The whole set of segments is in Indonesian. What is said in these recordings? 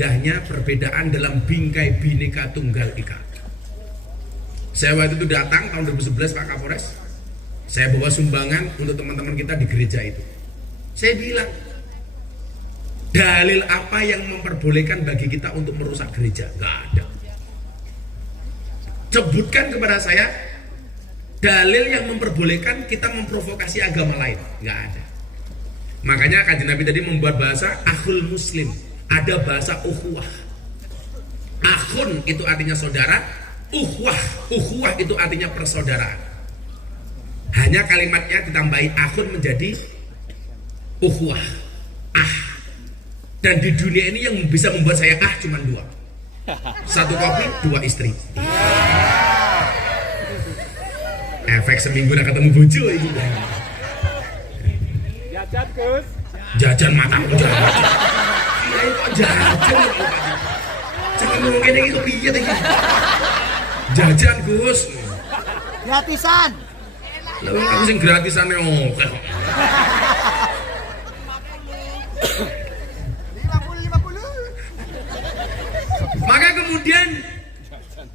indahnya perbedaan dalam bingkai Bhinneka Tunggal Ika. Saya waktu itu datang tahun 2011 Pak Kapolres, saya bawa sumbangan untuk teman-teman kita di gereja itu. Saya bilang, dalil apa yang memperbolehkan bagi kita untuk merusak gereja? Gak ada. Sebutkan kepada saya dalil yang memperbolehkan kita memprovokasi agama lain. Gak ada. Makanya Kanjeng Nabi tadi membuat bahasa akhul muslim. Ada bahasa ukhuwah. Akhun itu artinya saudara, ukhuwah itu artinya persaudaraan. Hanya kalimatnya ditambahi akhun menjadi ukhuwah. Dan di dunia ini yang bisa membuat saya cuma dua. Satu kopi, dua istri. Efek seminggu udah ketemu bojo ini. Jajan Gus. Jajan matamu jajan. Iya kok jajan. Jangan ngomong kayak gitu piye iki. Jajan Gus. Gratisan. Lah aku sing gratisane oke. 50. Maka kemudian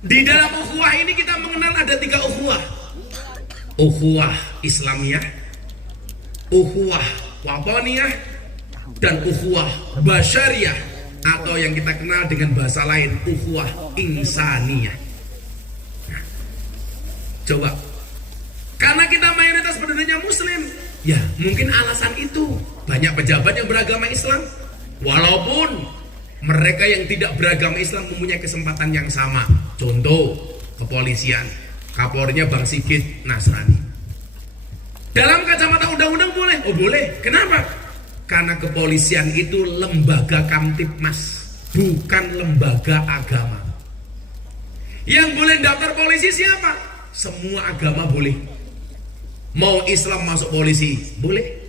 di dalam ukhuwah ini kita mengenal ada 3 ukhuwah. Ukhuwah Islamiyah, ukhuwah Wataniyah, dan ukhuwah Basyariyah, atau yang kita kenal dengan bahasa lain ukhuwah Insaniyah. Nah, coba, karena kita mayoritas penduduknya Muslim, ya mungkin alasan itu banyak pejabat yang beragama Islam, walaupun mereka yang tidak beragama Islam mempunyai kesempatan yang sama. Contoh, kepolisian, Kapolrinya Bang Sigit Nasrani. Dalam kacamata undang-undang boleh? Oh boleh. Kenapa? Karena kepolisian itu lembaga kamtipmas, bukan lembaga agama. Yang boleh daftar polisi siapa? Semua agama boleh. Mau Islam masuk polisi boleh,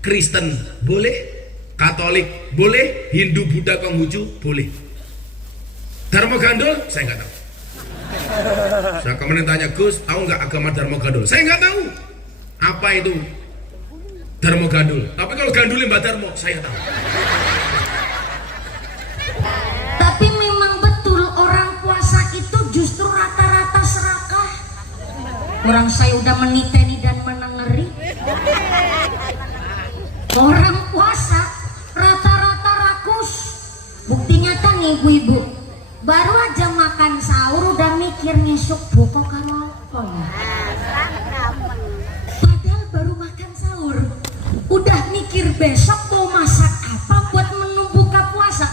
Kristen boleh, Katolik boleh, Hindu, Buddha, Konghucu boleh. Dharma Gandul saya nggak tahu. Saya kemarin tanya Gus, tahu nggak agama Dharma Gandul? Saya nggak tahu apa itu Dharma Gandul. Tapi kalau Gandulnya Mbak Dharma, saya tahu. Tapi memang betul orang puasa itu justru rata-rata serakah. Orang saya udah meniteni dan menengeri. Orang puasa rata-rata rakus. Bukti nyata nih ibu-ibu, baru aja makan sahur udah mikir ngesuk buka karo apa ya. Padahal baru makan sahur udah mikir besok mau masak apa buat menu buka puasa.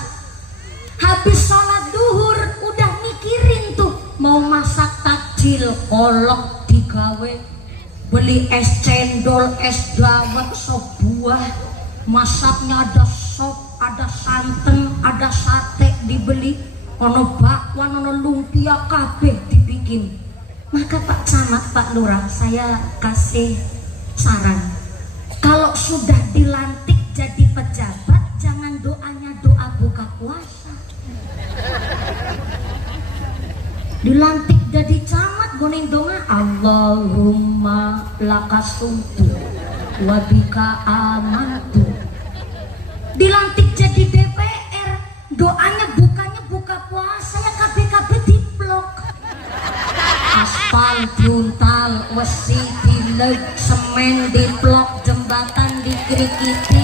Habis sholat duhur udah mikirin tuh mau masak takjil, kolak digawe, beli es cendol, es dawet, sop buah, masaknya ada sop, ada santen, ada sate dibeli, ono bakwan, ono lumpia, kabeh dibikin. Maka Pak Camat, Pak Lurah, saya kasih saran, kalau sudah dilantik jadi pejabat, jangan doanya doa buka puasa. Dilantik jadi camat goning donga Allahumma lakasumtu wabika amantu. Dilantik jadi DPR, doanya bukannya buka puasa, ya KB diblok. Aspal diuntal, wesi dileg, semen diblok, jembatan dikrikiti.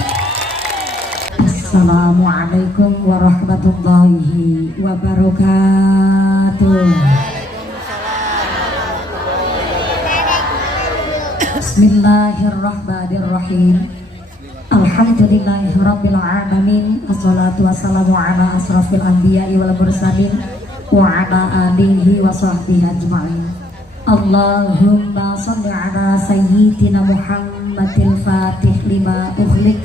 Assalamualaikum warahmatullahi wabarakatuh. Bismillahirrahmanirrahim. Alhamdulillahirabbil alamin. Wassalatu wassalamu ala asrofil anbiya'i wal mursalin wa ala alihi wa sahbihi ajma'in. Allahumma shalli ala sayyidina Muhammadil fatih lima ughliq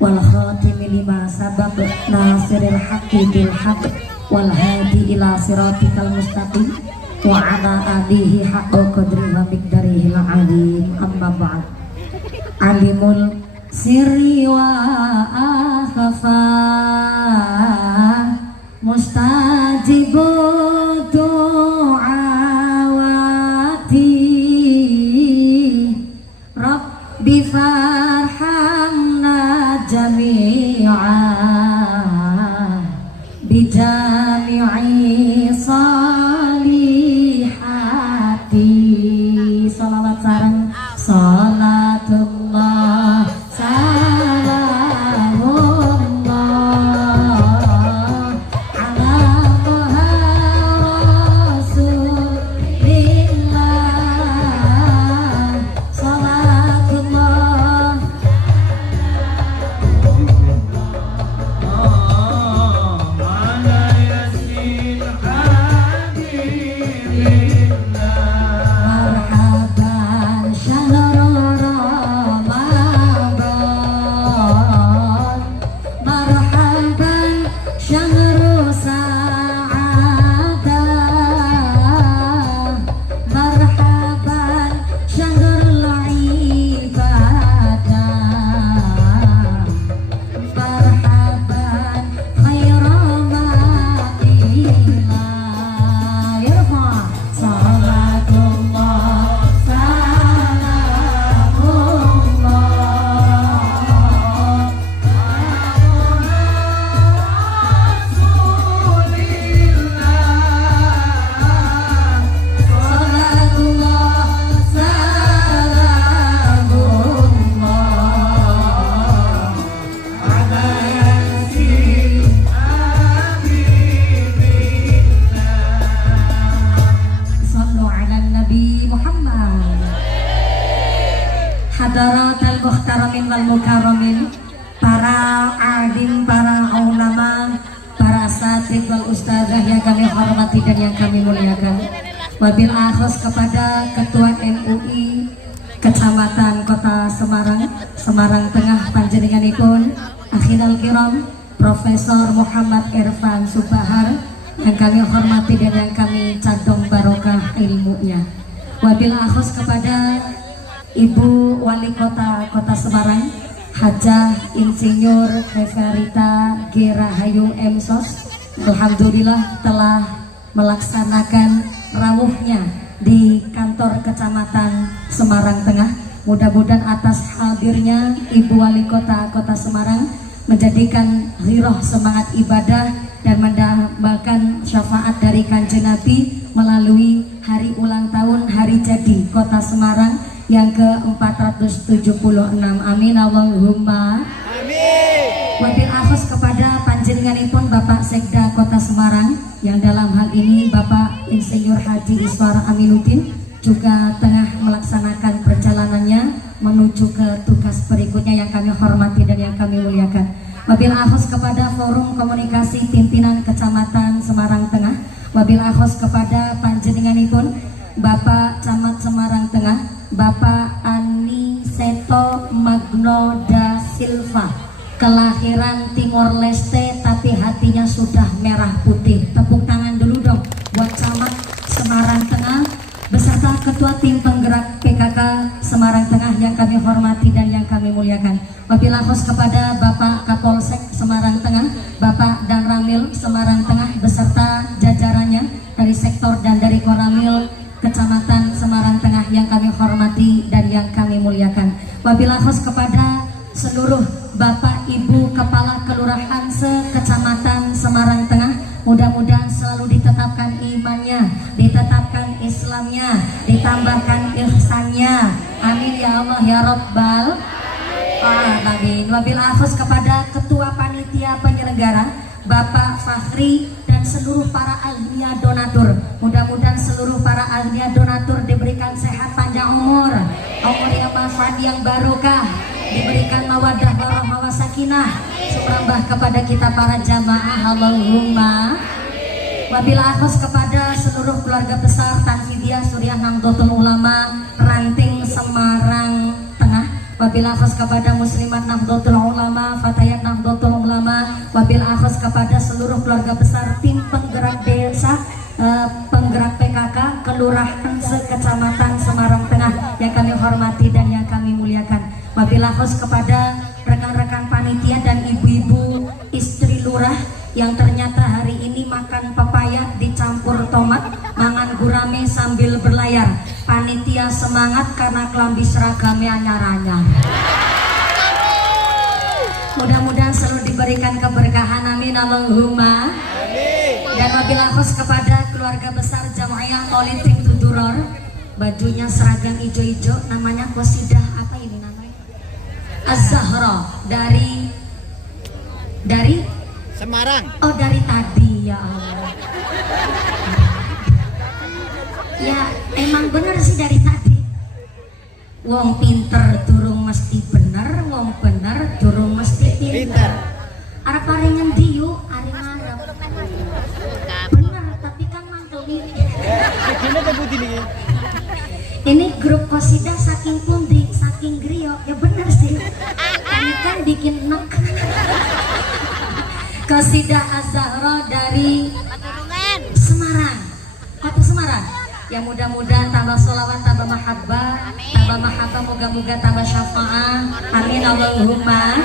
wal khatimi lima sabaq nasiril haqqi bil haqq wal hadi ila siratikal mustaqim wa ala alihi haqqa qadri wa miqdarihil azim. Amma ba'd. Alimul sirri wa akhfa mustajibu du'awati rabbi farhamna jami'a bijami'i salihati. Salawat sareng salatullah salamullah ala toha rasulillah. Salatullah marhaban syahrul ramadan, marhaban syahrul sa'adah, marhaban syahrul ibadah, marhaban khairal maqillah. Yarfa salatullah salamullah salatullah salamullah Sallu ala Nabi Muhammad. Hadaratul muhtaramin wal mukarramin, para alim, para ulama, para asatidz wal ustadzah yang kami hormati dan yang kami muliakan. Wabil akhos kepada Ketua MUI Kecamatan Kota Semarang, Semarang Tengah panjenenganipun akhirul kiram Profesor Muhammad Irfan Subahar yang kami hormati dan yang kami cadong barokah ilmunya. Wabil akhos kepada Ibu Wali Kota Kota Semarang Hajah Insinyur Heverita G. Rahayu M.Sos, alhamdulillah telah melaksanakan rawuhnya di kantor Kecamatan Semarang Tengah. Mudah-mudahan atas hadirnya Ibu Wali Kota Kota Semarang menjadikan ghiroh semangat ibadah dan mendapatkan syafaat dari Kanjeng Nabi melalui hari ulang tahun hari jadi Kota Semarang yang ke-476. Amin Allahumma amin. Wabil akhos kepada panjenenganipun Bapak Sekda Kota Semarang yang dalam hal ini Bapak Insinyur Haji Iswar Aminuddin juga tengah melaksanakan perjalanannya menuju ke tugas berikutnya yang kami hormati dan yang kami muliakan. Wabil akhos kepada Forum Komunikasi Pimpinan Kecamatan Semarang Tengah. Wabil akhos kepada panjenenganipun Bapak Camat Semarang Tengah, Bapak Ani Seto Magno da Silva, kelahiran Timor Leste tapi hatinya sudah merah putih. Tepuk tangan dulu dong buat Camat Semarang Tengah beserta Ketua Tim Penggerak PKK Semarang Tengah yang kami hormati dan yang kami muliakan. Wabil akhos kepada Bapak Kapolsek Semarang Tengah, Bapak Dan Ramil Semarang Tengah beserta jajarannya dari sektor dan dari Koramil Kecamatan Semarang Tengah yang kami hormati dan yang kami muliakan. Wabil akhos kepada seluruh Bapak Ibu Kepala Kelurahan se-Kecamatan Semarang Tengah, mudah-mudahan selalu ditetapkan imannya, ditetapkan Islamnya, ditambahkan ihsannya. Amin ya Allah ya Rabbal Alamin. Wabil akhos kepada Ketua Panitia Penyelenggara Bapak Fakhri dan seluruh para ahliya donatur. Mudah-mudahan seluruh para ahliya donatur diberikan sehat panjang umur yang manfaat yang barokah, diberikan mawaddah warahmah wasakinah, sumrambah kepada kita para jamaah Allahumma. Wabil akhos kepada seluruh keluarga besar Tanfidiyah Suriah Nahdlatul Ulama Ranting Semarang Tengah. Wabil akhos kepada Muslimat Nahdlatul Ulama, Fatayat Nahdlatul Ulama. Wabil akhos kepada seluruh keluarga besar tim penggerak desa, penggerak PKK Kelurahan se-Kecamatan Semarang Tengah yang kami hormati dan yang kami muliakan. Wabil akhos kepada rekan-rekan panitia dan ibu-ibu istri lurah yang ternyata hari ini makan pepaya dicampur tomat, mangan gurame sambil berlayar. Panitia semangat karena kelambi seragamnya anyar-anyar. Mudah-mudahan selalu diberikan keberkahan, amin Allahumma. Wabillahi khusus kepada keluarga besar Jamaah Maulid Pintu Duror, bajunya seragam ijo-ijo, namanya qasidah apa ini namanya? Az-Zahra dari Semarang. oh dari tadi, ya Allah. Ya emang bener sih dari tadi. Wong pinter durung mesti bener, wong bener durung mesti pinter. Arep paring ngendi yuk, ari ngarep. Bener, tapi kan mantul ini. Ini grup qasidah saking pundi, saking griyo. Ya bener sih. Kami kan bikin nek. Qasidah Az-Zahra dari Semarang, Kota Semarang. Ya mudah-mudahan tambah sholawat, tambah mahabbah, moga-moga tambah syafaat. Amin Allahumma.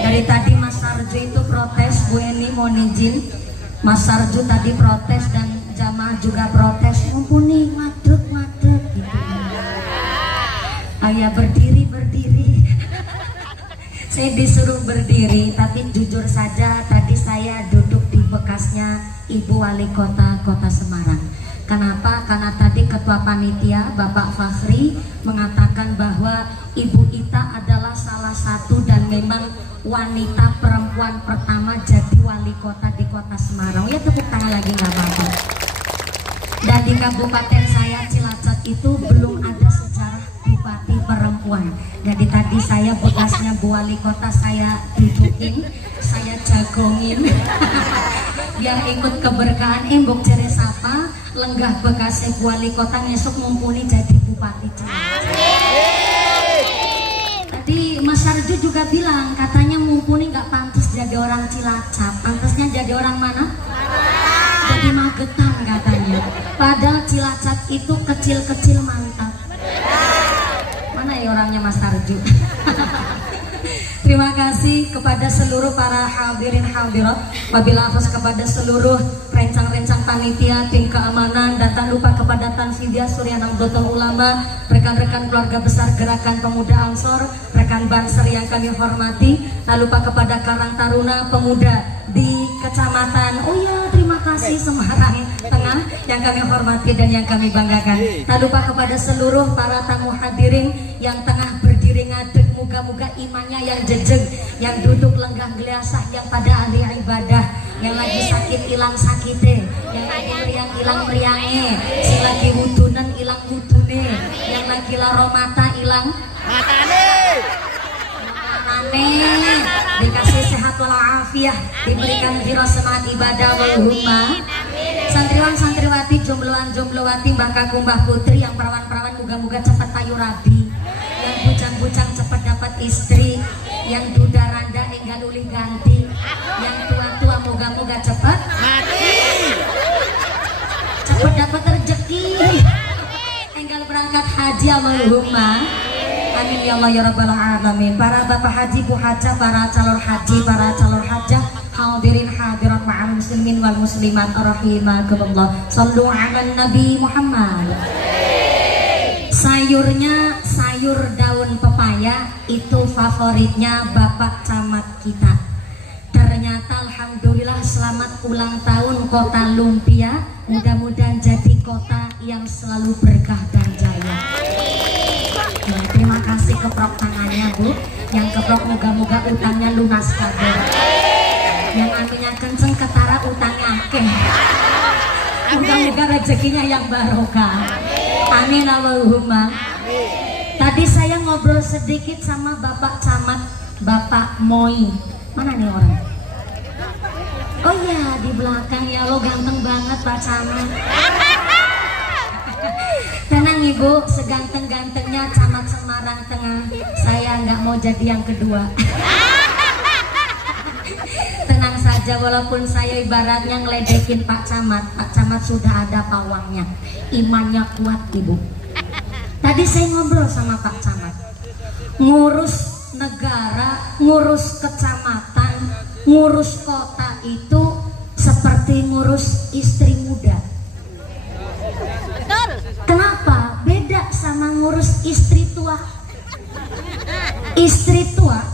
Dari tadi Mas Sarju itu protes, Bu Eni mohon izin. Mas Sarju tadi protes dan jamaah juga protes. Mumpuni ngadeg gitu. Ayah berdiri. Saya disuruh berdiri, tapi jujur saja tadi saya duduk di bekasnya Ibu Wali Kota Semarang. Kenapa? Karena tadi Ketua Panitia Bapak Fakhri mengatakan bahwa Ibu Ita adalah salah satu dan memang wanita perempuan pertama jadi wali kota di Kota Semarang. Ya tepuk tangan lagi nggak apa-apa. Dan di kabupaten saya Cilacap itu belum ada sejarah bupati perempuan. Jadi tadi saya bekasnya Bu Wali Kota saya dudukin, saya jagongin. Biar ikut keberkahan embok cere sapa lenggah bekasnya Bu Wali Kota ngesuk mumpuni jadi bupati Cilacap. Tadi Mas Sarju juga bilang katanya mumpuni nggak pantas jadi orang Cilacap, pantasnya jadi orang mana? Jadi Magetan katanya. Padahal Cilacap itu kecil-kecil mantap. Mana ya orangnya Mas Sarju? Terima kasih kepada seluruh para hadirin hadirat. Wabillahi khusus kepada seluruh rencang-rencang panitia, tim keamanan, dan tak lupa kepada Tanfidia Surya Nahdlatul Ulama, rekan-rekan keluarga besar Gerakan Pemuda Ansor, rekan Banser yang kami hormati, tak lupa kepada Karang Taruna Pemuda di Kecamatan terima kasih Semarang Tengah yang kami hormati dan yang kami banggakan. Tak lupa kepada seluruh para tamu hadirin yang tengah berdiri ngadeg, moga-moga imannya yang jejeg, yang duduk lenggah gelasah, yang pada ahli ibadah, yang lagi sakit ilang sakite, yang lagi meriang ilang meriange, sing lagi wudunen ilang wudune, yang lagi laro mata ilang matane. Dikasih sehat walafiat, diberikan jiwa semangat ibadah Allahumma. Santriwan santriwati, jombloan-jomblowati, mbah kakung mbah putri, yang perawan-perawan moga-moga cepat payu rabi, yang bujang-bujang cepat dapat istri, yang duda randa enggal ulih ganti, yang tua-tua moga-moga cepat mati, cepat dapat rezeki, enggal berangkat haji Allahumma. Amin ya Allah ya Rabbal Alamin. Para bapak haji, bu hajah, para calon haji, para calon hajah, hadirin hadirat ma'al muslimin wal muslimat rahimakumullah. Shallu ala Nabi Muhammad. Sayurnya sayur daun pepaya itu favoritnya Bapak Camat kita. Ternyata alhamdulillah selamat ulang tahun Kota Lumpia. Mudah-mudahan jadi kota yang selalu berkah dan jaya. Ya, terima kasih keprok tangannya Bu. Yang keprok moga-moga utangnya lunas kabeh. Yang anunya kenceng ketara utangnya akeh. Moga-moga rezekinya yang barokah. Amin Allahumma. Tadi saya ngobrol sedikit sama Bapak Camat, Bapak Moi. Mana nih orang? Oh iya di belakang ya, lo ganteng banget Pak Camat. Tenang Ibu, seganteng-gantengnya Camat Semarang Tengah, saya nggak mau jadi yang kedua. Tenang saja, walaupun saya ibaratnya ngeledekin Pak Camat sudah ada pawangnya, imannya kuat Ibu. Tadi saya ngobrol sama Pak Camat, ngurus negara, ngurus kecamatan, ngurus kota itu seperti ngurus istri muda. Kenapa? Beda sama ngurus istri tua. Istri tua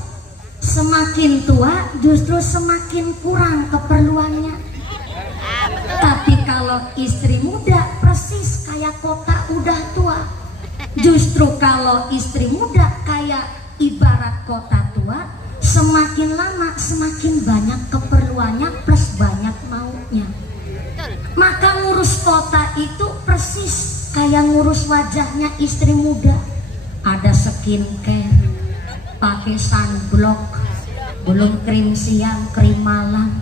semakin tua justru semakin kurang keperluannya. kalau istri muda kayak ibarat kota tua, semakin lama semakin banyak keperluannya plus banyak maunya. Maka ngurus kota itu persis kayak ngurus wajahnya istri muda. Ada skincare, pakai sunblock, belum krim siang, krim malam,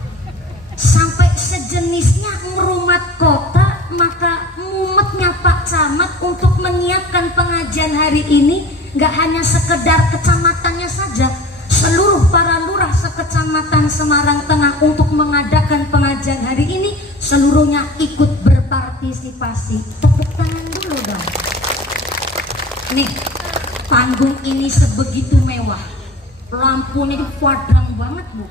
sampai sejenisnya ngerumat kota. Maka mumetnya Pak Camat untuk menyiapkan pengajian hari ini gak hanya sekedar kecamatannya saja, seluruh para lurah sekecamatan Semarang Tengah untuk mengadakan pengajian hari ini seluruhnya ikut berpartisipasi. Tepuk tangan dulu dong. Nih, panggung ini sebegitu mewah, lampunya itu kuadran banget Bu,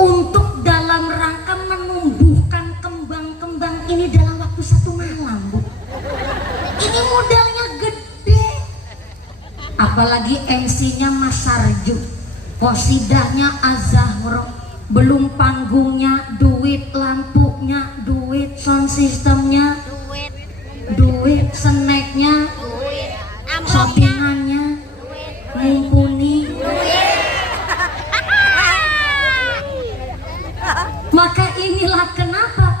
untuk dalam rangka menumbuhkan kembang-kembang ini dalam waktu 1 malam Bu. Ini modalnya gede, apalagi MC-nya Mas Sarju, kosidahnya Az-Zahro, belum panggungnya, duit lampunya, duit sound systemnya, duit snacknya, shoppingannya, mumpuni. Maka inilah kenapa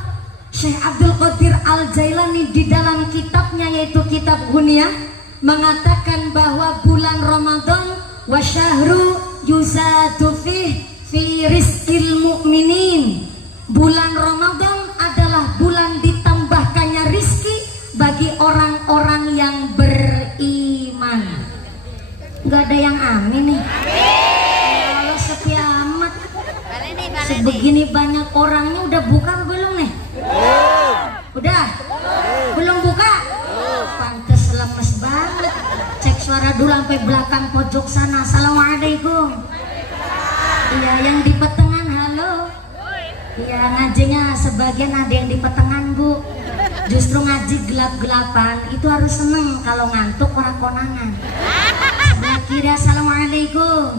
Syekh Abdul Qadir Al-Jailani di dalam kitabnya yaitu kitab Ghunyah mengatakan bahwa bulan Ramadan wa syahru yuzadu fi rizqil mu'minin. Bulan Ramadan adalah bulan ditambahkannya rizki bagi orang-orang yang beriman. Gak ada yang amin nih. Kalau sepi amat. Sebegini banyak orangnya udah buka belum nih? Udah? Belum buka? Pantes lemes banget. Cek suara dulu sampai belakang pojok sana. Assalamualaikum. Iya, yang di petengan halo. Iya, ngajinya sebagian ada yang di petengan Bu. Justru ngaji gelap-gelapan itu harus seneng, kalau ngantuk orang konangan. Sebelah kiri assalamualaikum.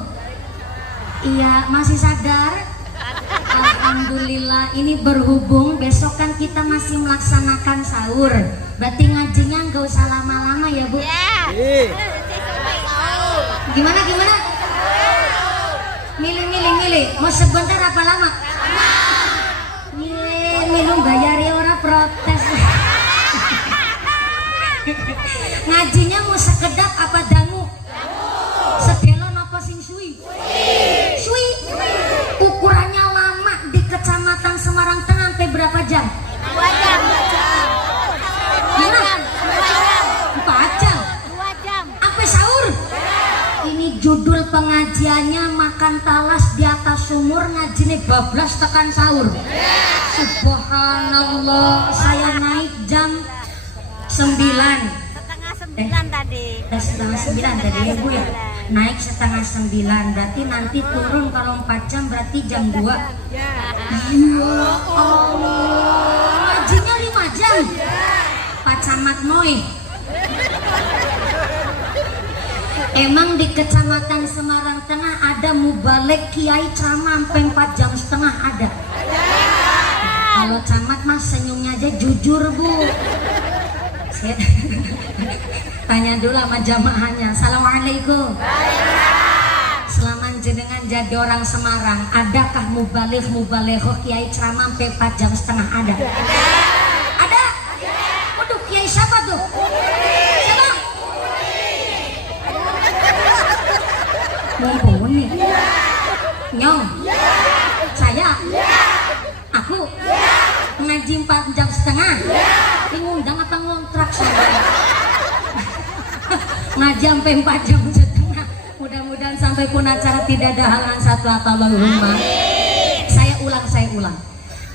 Iya, masih sadar? Alhamdulillah. Ini berhubung besok kan kita masih melaksanakan sahur, berarti ngajinya nggak usah lama-lama ya Bu. Gimana? Milih. Mau sebentar apa lama? Minum bayari orang protes. Ngajinya mau sekedap apa dangu? Sedelon apa sing suwi? Suwi. Ukurannya lama di Kecamatan Semarang Tengah sampai berapa jam? 2 jam. 4 jam. 2 jam. Sampai sahur. Ini judul pengajiannya makan talas di atas sumur, ngajine bablas tekan sahur. Subhanallah, saya naik jam 9. Setengah 9 tadi. Setengah 9 tadi ya Bu ya. Naik setengah 9, berarti nanti turun kalau 4 jam berarti jam 2. Ya Allah, ngajinya 5 jam. Pak Camat Noi. Emang di Kecamatan Semarang Tengah ada mubalek kiai ceramah sampai 4,5 jam ada. Kalau camat mas senyumnya aja jujur Bu. Saya tanya dulu sama jamaahnya. Assalamualaikum. Selama jenengan jadi orang Semarang, adakah mubalekho kiai ceramah sampai 4,5 jam ada? Ada? Waduh, kiai siapa tuh? Siapa? Mumpuni. Nyong. Saya. Aku. Ngaji 4,5 jam. Ini ngundang apa ngontrak saya? Ngaji sampai 4,5 jam. Mudah-mudahan sampai pun acara tidak ada halangan satu atau Allahumma. Saya ulang.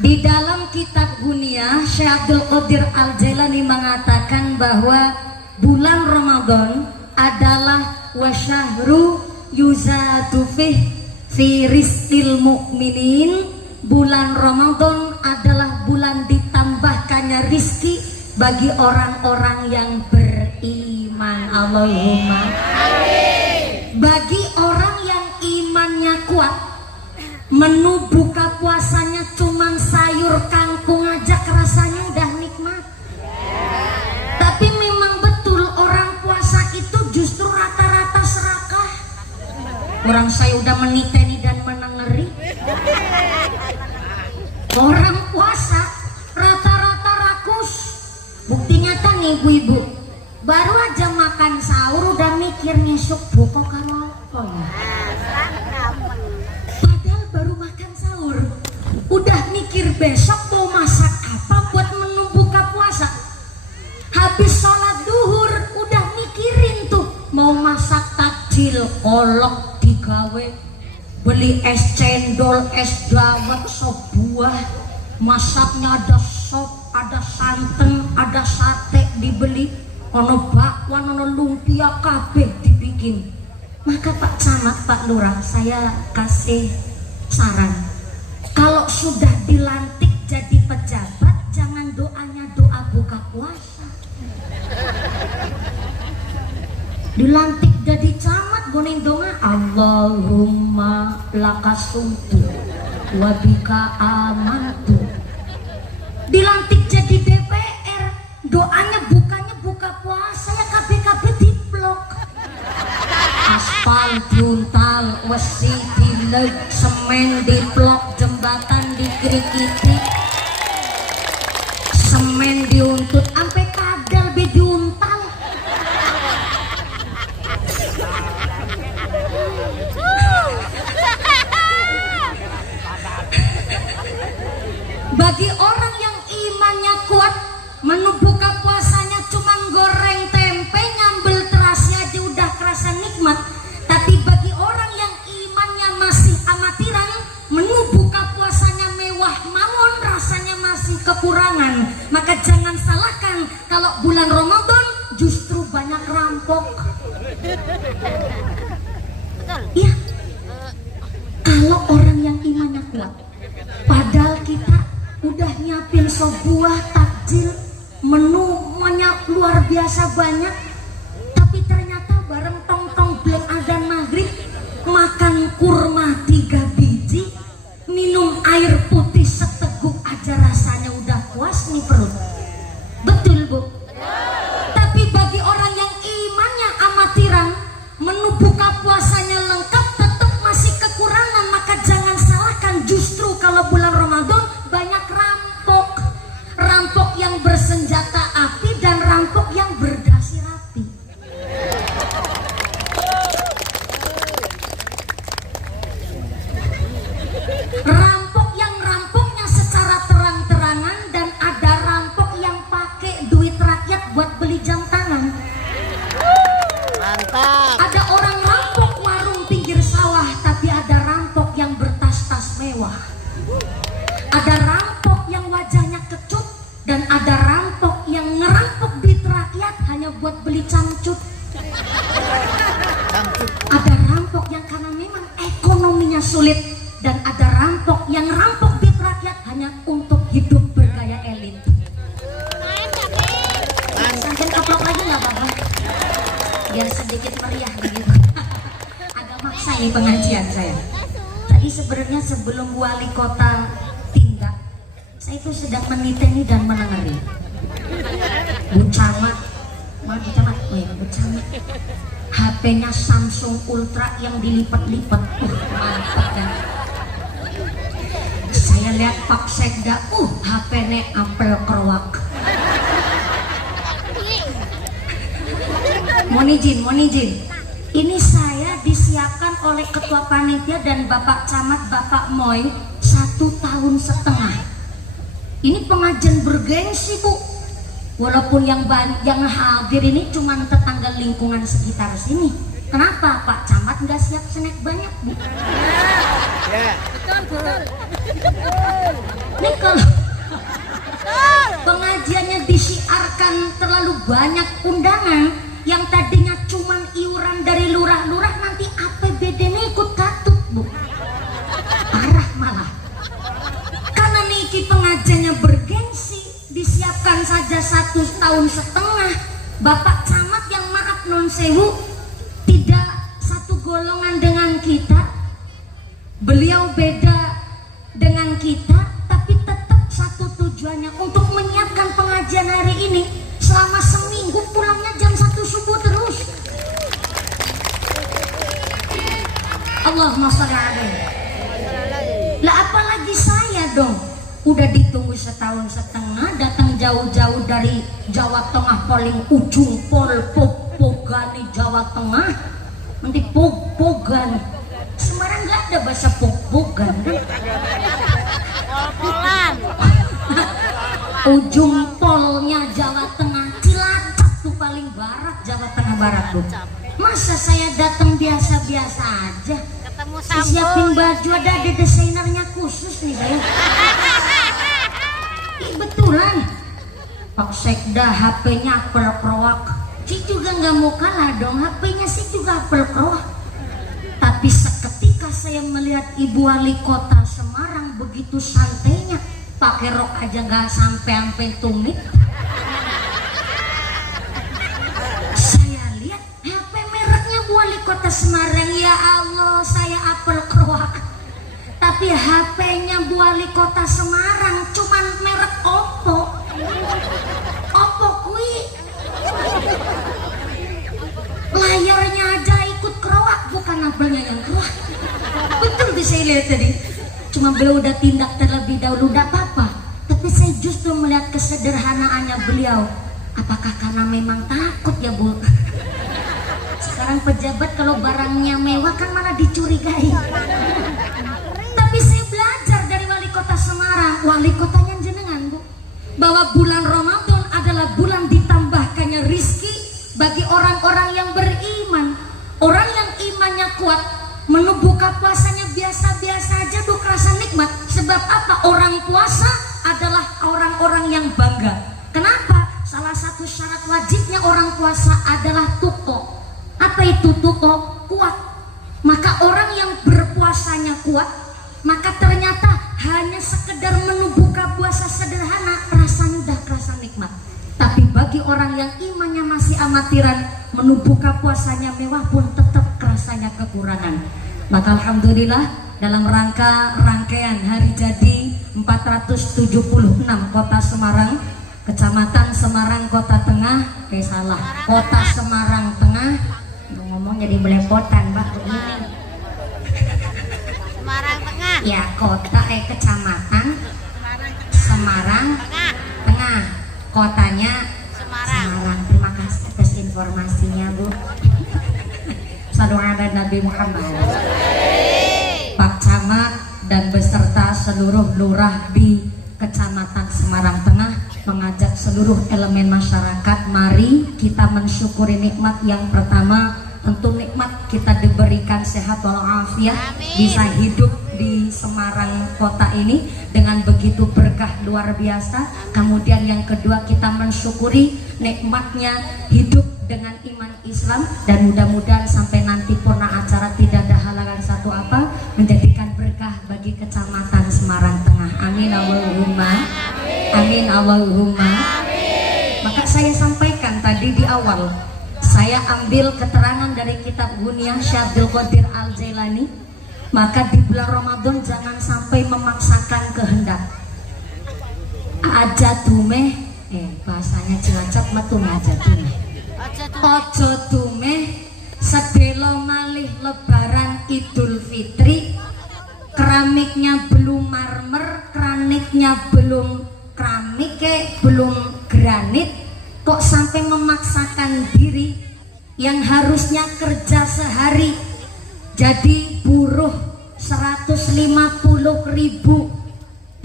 Di dalam kitab Ghunyah, Syekh Abdul Qadir Al-Jailani mengatakan bahwa bulan Ramadan adalah wasyahru yuzadu fi rizqil mu'minin. Bulan Ramadan adalah bulan ditambahkannya rizki bagi orang-orang yang beriman. Allahumma amin. Bagi orang yang imannya kuat, menu buka puasanya cuma sayur kangkung aja rasanya udah nikmat. Tapi memang betul orang Orang puasa rata-rata rakus. Bukti nyata nih ibu-ibu, baru aja makan sahur udah mikir ngesuk buka karo apa ya. Padahal baru makan sahur udah mikir besok mau masak apa buat menu buka puasa. Habis sholat duhur udah mikirin tuh mau masak takjil, kolak digawe, beli es cendol, es dawet, sop buah, masaknya ada sop, ada santan, ada sate dibeli, ono bakwan, ono lumpia, kabeh dibikin. Maka Pak Camat, Pak Lurah, saya kasih saran, kalau sudah dilantik jadi pejabat, jangan doanya doa buka puasa. Dilantik jadi camat goning donga Allahumma lakasumtu wabika amantu. Dilantik jadi DPR, doanya bukannya buka puasa ya, KB diblok. Aspal juntal wesi dileg, semen diblok, jembatan dikrikiti, semen diuntut sampai kadal be diuntal. Bagi orang yang imannya kuat, menu buka puasanya cuma goreng tempe, nyambel terasi aja udah kerasa nikmat. Tapi bagi orang yang imannya masih amatiran, menu buka puasanya mewah mawon, rasanya masih kekurangan. Maka jangan salahkan kalau bulan Ramadan justru banyak rampok. Iya, kalau orang yang imannya kuat, padahal kita udah nyiapin sop buah, takjil, menunya luar biasa banyak, tapi ternyata bareng tong-tong blek adzan maghrib, makan kurma 3 biji, minum air putih seteguk aja rasanya udah puas nih perut. Betul Bu? Tapi bagi orang yang imannya amatiran, menu buka puasanya lengkap tetap masih kekurangan. Maka jangan salahkan, justru kalau bulan Ramadan banyak rampok. Rampok yang bersenjata api dan rampok yang berdasi rapi. Rampok yang rampoknya secara terang-terangan, dan ada rampok yang pakai duit rakyat buat beli jam tangan. Mantap. Ada orang rampok warung pinggir sawah, tapi ada rampok yang bertas-tas mewah. Ada rampok yang wajahnya kecut, dan ada rampok yang ngerampok duit rakyat hanya buat beli camcut. Ada rampok yang karena memang ekonominya sulit, dan ada rampok yang rampok duit rakyat hanya untuk hidup bergaya elit. Sampai kaplok lagi nggak apa-apa, biar sedikit meriah begitu. Agak maksa ini pengajian saya. Tadi sebenarnya sebelum wali kota tindak, saya itu sedang meniteni dan menengeri. Bu Camat, Bu Camat, oh ya Bu Camat, HP-nya Samsung Ultra yang dilipat-lipat, mantap kan. Saya lihat Pak Sekda, HP-nya Apple Kerwak. Mohon izin. Ini saya disiapkan oleh Ketua Panitia dan Bapak Camat, Bapak Moy, 1 tahun setengah. Ini pengajian bergengsi Bu. Walaupun yang hadir ini cuma tetangga lingkungan sekitar sini. Kenapa Pak Camat nggak siap snack banyak Bu? Betul. Ini kalau pengajiannya disiarkan terlalu banyak undangan, yang tadinya cuman iuran dari lurah-lurah, nanti APBD-nya ikut katut Bu. Parah malah. Karena niki pengajiannya bergengsi, disiapkan saja 1 tahun setengah. Bapak Camat yang maaf non sewu, tidak satu golongan dengan kita. Beliau beda dengan kita, tapi tetap satu tujuannya, untuk menyiapkan pengajian hari ini. Selama seminggu pulangnya jam 1 subuh terus. Allahumma sholli alaihi. Lah apalagi saya dong. udah ditunggu setahun setengah, datang jauh-jauh dari Jawa Tengah paling ujung Pogani Jawa Tengah, nanti Pogan Semarang nggak ada bahasa Pogan kan? Pol-polan. Ujung polnya Jawa Tengah, Cilacap tuh paling barat Jawa Tengah barat tuh. Masa saya datang biasa-biasa aja? Ketemu Saya siapin Sambo. baju, ada desainernya khusus nih saya. Betulan Pak Sekda HP-nya apel kroak, si juga nggak mau kalah dong, HP-nya sih juga apel kroak. Tapi seketika saya melihat Ibu Wali Kota Semarang begitu santainya, pakai rok aja nggak sampai tumit. Saya lihat HP mereknya Bu Wali Kota Semarang, ya Allah saya apel kroak. Tapi HP-nya Bu Wali Kota Semarang cuman merek Oppo. Oppo kui. Layarnya aja ikut keroak, bukan apelnya yang keroak. Betul bisa lihat tadi. Cuma beliau udah tindak terlebih dahulu, udah apa-apa. Tapi saya justru melihat kesederhanaannya beliau. Apakah karena memang takut ya Bu? Sekarang pejabat kalau barangnya mewah kan malah dicurigai. Tapi saya belajar dari Wali Kota Semarang, wali kotanya jenengan Bu, bahwa bulan Ramadan adalah bulan ditambahkannya rizki bagi orang-orang yang beriman. Orang yang imannya kuat, menu buka puasanya biasa-biasa aja tuh kerasa nikmat. Sebab apa? Orang puasa adalah orang-orang yang bangga. Kenapa? Salah satu syarat wajibnya orang puasa adalah tuko. Apa itu tuko? Kuat. Maka orang yang berpuasanya kuat, maka ternyata hanya sekedar menu buka puasa sederhana rasanya udah kerasa nikmat. Tapi bagi orang yang imannya masih amatiran, menu buka puasanya mewah pun tetap kerasanya kekurangan. Maka alhamdulillah dalam rangkaian hari jadi 476 Kota Semarang, Kecamatan Semarang Kota Tengah, Kota Semarang Tengah, ngomong jadi belepotan Mbak begini. Semarang Tengah. Ya kecamatan Semarang Tengah, kotanya Semarang. Terima kasih atas informasinya Bu. Sallu ala Nabi Muhammad. Pak Camat dan beserta seluruh lurah di Kecamatan Semarang Tengah mengajak seluruh elemen masyarakat, mari kita mensyukuri nikmat yang pertama. Tentu nikmat kita diberikan sehat walafiat, bisa hidup di Semarang kota ini dengan begitu berkah luar biasa. Kemudian yang kedua, kita mensyukuri nikmatnya hidup dengan iman Islam, dan mudah-mudahan sampai nanti purna acara tidak ada halangan satu apa, menjadikan berkah bagi Kecamatan Semarang Tengah. Amin Allahumma. Amin Allahumma. Maka saya sampaikan tadi di awal, saya ambil keterangan dari kitab Ghunyah Syekh Abdul Qadir Al-Jailani. Maka di bulan Ramadan jangan sampai memaksakan kehendak. Aja tumeh, bahasanya Cilacap matun aja tumeh. Ojo tumeh sedelo malih lebaran Idul Fitri, keramiknya belum marmer, keramiknya belum keramik, belum granit, kok sampai memaksakan diri yang harusnya kerja sehari jadi buruh 150.000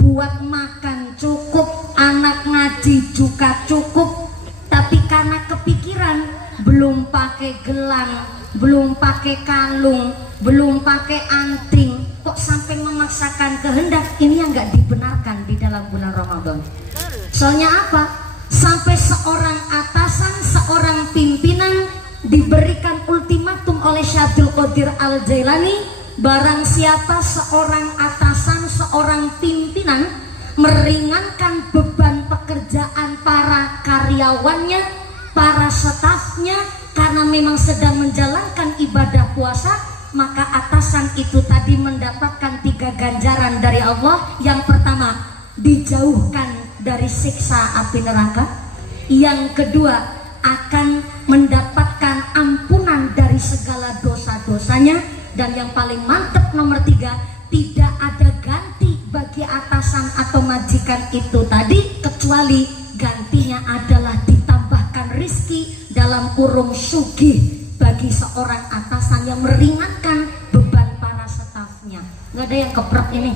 buat makan cukup, anak ngaji juga cukup, tapi karena kepikiran belum pakai gelang, belum pakai kalung, belum pakai anting, kok sampai memaksakan kehendak. Ini yang nggak dibenarkan di dalam bulan Ramadan. Soalnya apa? Sampai seorang atasan, seorang pimpinan diberikan ultimatum oleh Syekh Abdul Qadir Al-Jailani, barang siapa seorang atasan, seorang pimpinan meringankan beban pekerjaan para karyawannya, para stafnya, karena memang sedang menjalankan ibadah puasa, maka atasan itu tadi mendapatkan 3 ganjaran dari Allah. Yang pertama, dijauhkan dari siksa api neraka. Yang kedua, akan mendapatkan ampunan dari segala dosa-dosanya. Dan yang paling mantap nomor 3, tidak ada ganti bagi atasan atau majikan itu tadi, kecuali gantinya adalah ditambahkan rizki dalam kurung sugih bagi seorang atasan yang meringankan beban para stafnya. Nggak ada yang keprek ini.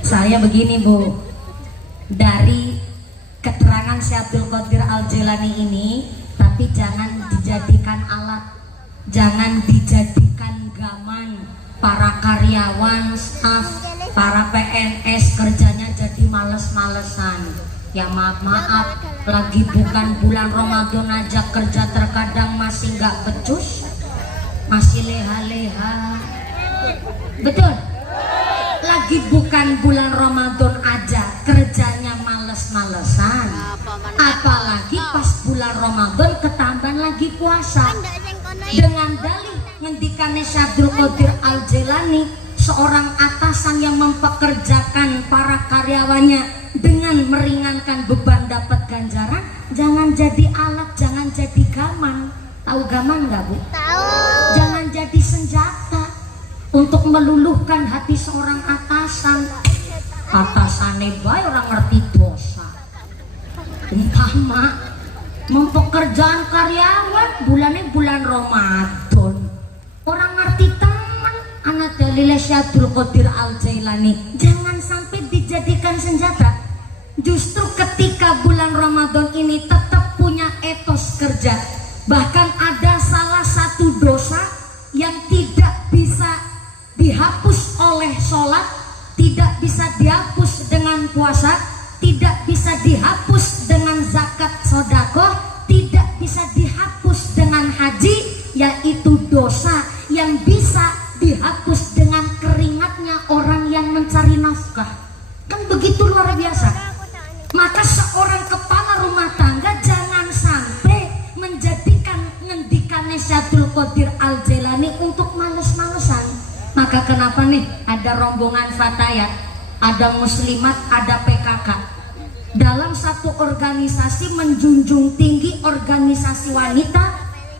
Saya begini Bu, dari keterangan Syekh Abdul Qadir Al-Jailani ini, tapi jangan dijadikan alat, jangan dijadikan gaman para karyawan, staf, para PNS kerjanya jadi males-malesan. Ya maaf-maaf, lagi bukan bulan Ramadan aja kerja terkadang masih nggak becus, masih leha-leha. Betul? Lagi bukan bulan Ramadan aja kerjanya males-malesan, apalagi pas bulan Ramadan ketambahan lagi puasa. Dengan dalih ngendikane Syekh Abdul Qadir Al-Jailani, seorang atasan yang mempekerjakan para karyawannya dengan meringankan beban dapat ganjaran, jangan jadi alat, jangan jadi gaman. Tahu gaman nggak Bu? Tahu. Jangan jadi senjata untuk meluluhkan hati seorang atasan. Atasane bae orang ngerti dosa. Umpama mempekerjaan karyawan bulannya bulan Ramadan, orang ngerti teman. Anak dalil Syekh Abdul Qadir Al-Jailani, jangan sampai dijadikan senjata. Justru ketika bulan Ramadan ini tetap punya etos kerja. Bahkan ada salah satu dosa yang tidak bisa dihapus oleh sholat, tidak bisa dihapus dengan puasa, tidak bisa dihapus dengan zakat sodakoh, tidak bisa dihapus dengan haji, yaitu dosa yang bisa dihapus dengan keringatnya orang yang mencari nafkah. Kan begitu luar biasa. Maka seorang kepala rumah tangga jangan sampai menjadikan ngendikannya Syekh Abdul Qadir Al-Jailani untuk males-malesan. Maka kenapa nih ada rombongan fatayat, ada muslimat, ada PKK. Dalam satu organisasi menjunjung tinggi organisasi wanita,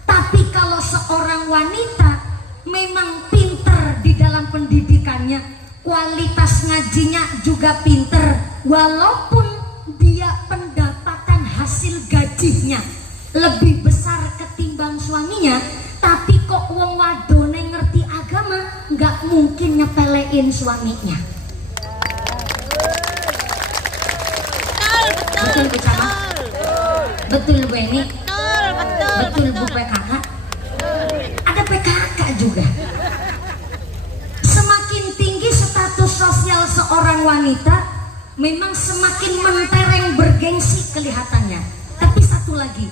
tapi kalau seorang wanita memang pinter di dalam pendidikannya, kualitas ngajinya juga pinter, walaupun dia pendapatan hasil gajinya lebih besar ketimbang suaminya, tapi kok wong wadone ngerti agama, nggak mungkin nyepelein suaminya. Betul Bu Cama? Betul Bu Eni? Betul Bu PKK? Ada PKK juga. Semakin tinggi status sosial seorang wanita, memang semakin mentereng bergengsi kelihatannya. Tapi satu lagi,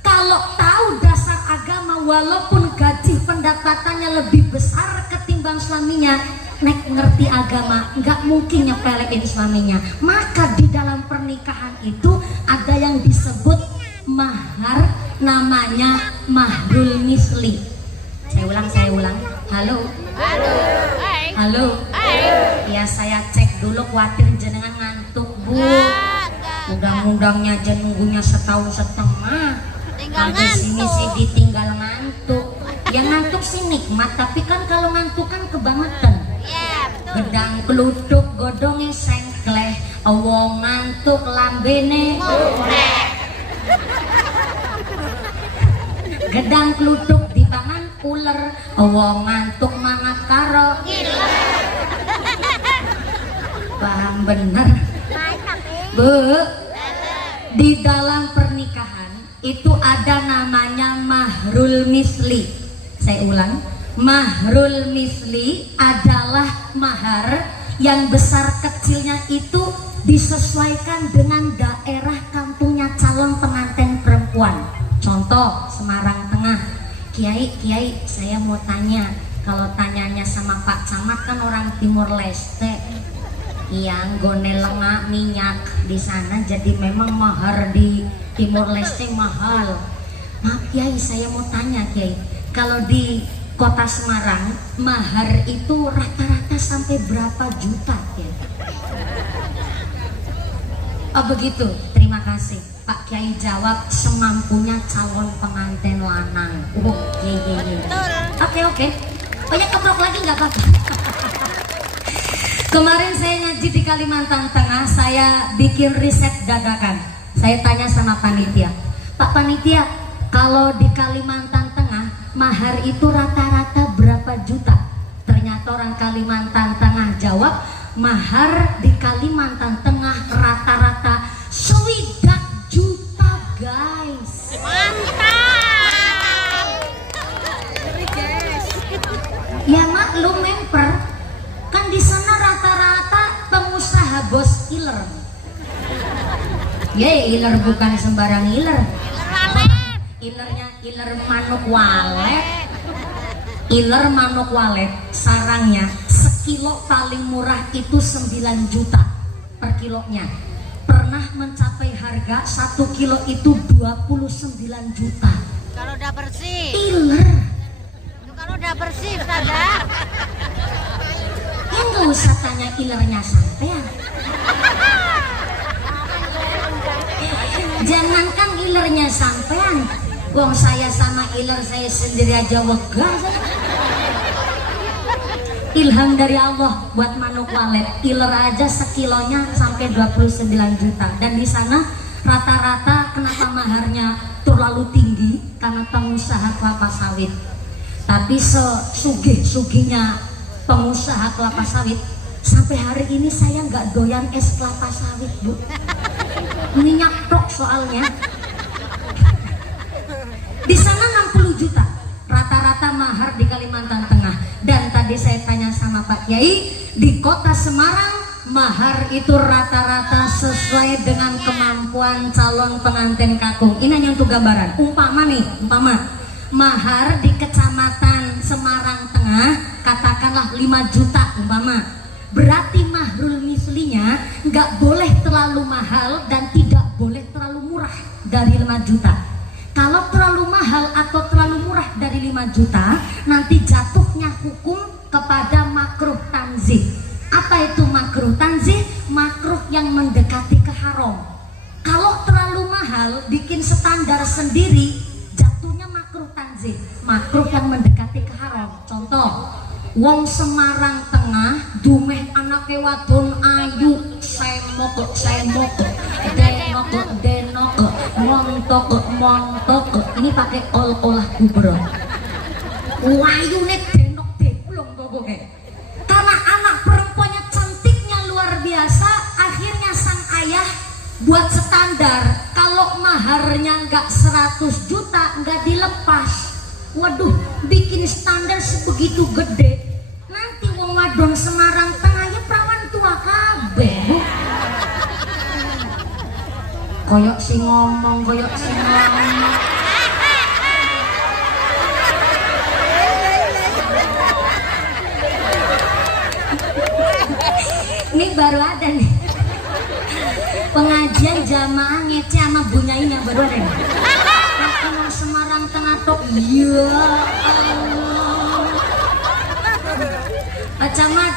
kalau tahu dasar agama, walaupun gaji pendapatannya lebih besar ketimbang suaminya, nek ngerti agama, nggak mungkin nyepelein suaminya. Maka di dalam pernikahan itu ada yang disebut mahar, namanya mahrul misli. Saya ulang. Halo. Halo. Ya saya cek dulu, khawatir jenengan ngantuk Bu. Undang-undangnya aja nunggunya setahun setengah. Di sini sih ditinggal ngantuk. Ya ngantuk sih nikmat, tapi kan kalau ngantuk kan kebangetan. Gedang keluduk godongnya sengkleh, wong ngantuk lambene ngorek. Gedang keluduk dipangan uler, wong ngantuk mangat karo ngiler. Paham bener Bu? Di dalam pernikahan itu ada namanya mahrul misli. Saya ulang, mahrul misli adalah mahar yang besar kecilnya itu disesuaikan dengan daerah kampungnya calon pengantin perempuan. Contoh Semarang Tengah, Kiai saya mau tanya, kalau tanyanya sama Pak Camat kan orang Timur Leste, yang gone lengak minyak di sana, jadi memang mahar di Timur Leste mahal. Maaf Kiai, saya mau tanya Kiai, kalau di Kota Semarang mahar itu rata-rata sampai berapa juta Kiai? Oh begitu, terima kasih. Pak Kiai jawab semampunya calon pengantin lanang. Ye. Oke. Oh ya, keprok lagi nggak apa-apa. Kemarin saya ngaji di Kalimantan Tengah, saya bikin riset dadakan. Saya tanya sama panitia, Pak Panitia, kalau di Kalimantan Tengah mahar itu rata-rata berapa juta? Ternyata orang Kalimantan Tengah jawab, mahar di Kalimantan Tengah rata-rata 20 juta guys. Ya maklum memper, kan di sana rata-rata pengusaha bos iler. Ya iler bukan sembarang iler. Ilernya iler manuk walet. Iler manuk walet sarangnya sekilo paling murah itu 9 juta per kilonya. Pernah mencapai harga 1 kilo itu 29 juta. Kalau udah bersih. Iler. Kalau udah bersih, Ustazah. Ya nggak usah tanya ilernya sampean. Jangankan ilernya sampean, wong saya sama iler saya sendiri aja wegah. Ilham dari Allah buat manuk walet, iler aja sekilonya sampai 29 juta. Dan di sana rata-rata kenapa maharnya terlalu tinggi? Karena pengusaha kelapa sawit. Tapi sesugih-sugihnya pengusaha kelapa sawit, sampai hari ini saya nggak doyan es kelapa sawit, Bu. Minyak tok soalnya. Di sana 60 juta rata-rata mahar di Kalimantan Tengah. Dan tadi saya tanya sama Pak Kiai, di kota Semarang mahar itu rata-rata sesuai dengan kemampuan calon pengantin kakung. Ini hanya untuk gambaran. Umpama mahar di kecamatan Semarang Tengah katakanlah 5 juta umpama. Berarti mahrul mislinya nggak boleh terlalu mahal dan tidak boleh terlalu murah dari 5 juta. Kalau terlalu mahal atau terlalu murah dari 5 juta, nanti jatuhnya hukum kepada makruh tanzih. Apa itu makruh tanzih? Makruh yang mendekati ke haram. Kalau terlalu mahal, bikin standar sendiri, jatuhnya makruh tanzih, makruh yang mendekati ke haram. Contoh, wong Semarang Tengah dumeh anake wadon ayu semok denok montok ini pakai olah kubro wayune denok deplong pokoke. Karena anak perempuannya cantiknya luar biasa, akhirnya sang ayah buat standar kalau maharnya nggak 100 juta nggak dilepas. Waduh, bikin standar sebegitu gede. Nanti wong wadon Semarang Tengah ya perawan tua kabeh, Bu. Koyok si ngomong. Ini baru ada nih. Pengajian jamaah ngece sama bunyain yang baru ada nih. Orang Semarang Tengah tok, ya Allah. Pak Camat,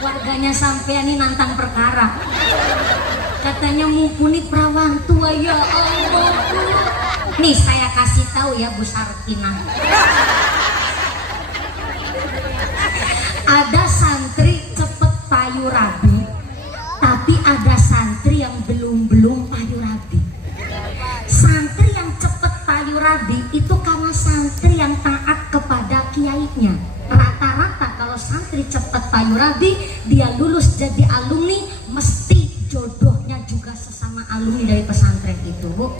warganya sampean ini nantang perkara. Katanya mumpuni perawan tua, ya Allah. Nih saya kasih tahu ya Bu Sarkina. Ada santri cepet payu rabi, tapi ada santri yang belum payu rabi. Santri yang cepet payu rabi itu karena santri yang taat kepada kiainya. Rata-rata kalau santri cepet payu rabi, dia lulus jadi alumni, mesti jodohnya juga sesama alumni dari pesantren itu, Bu.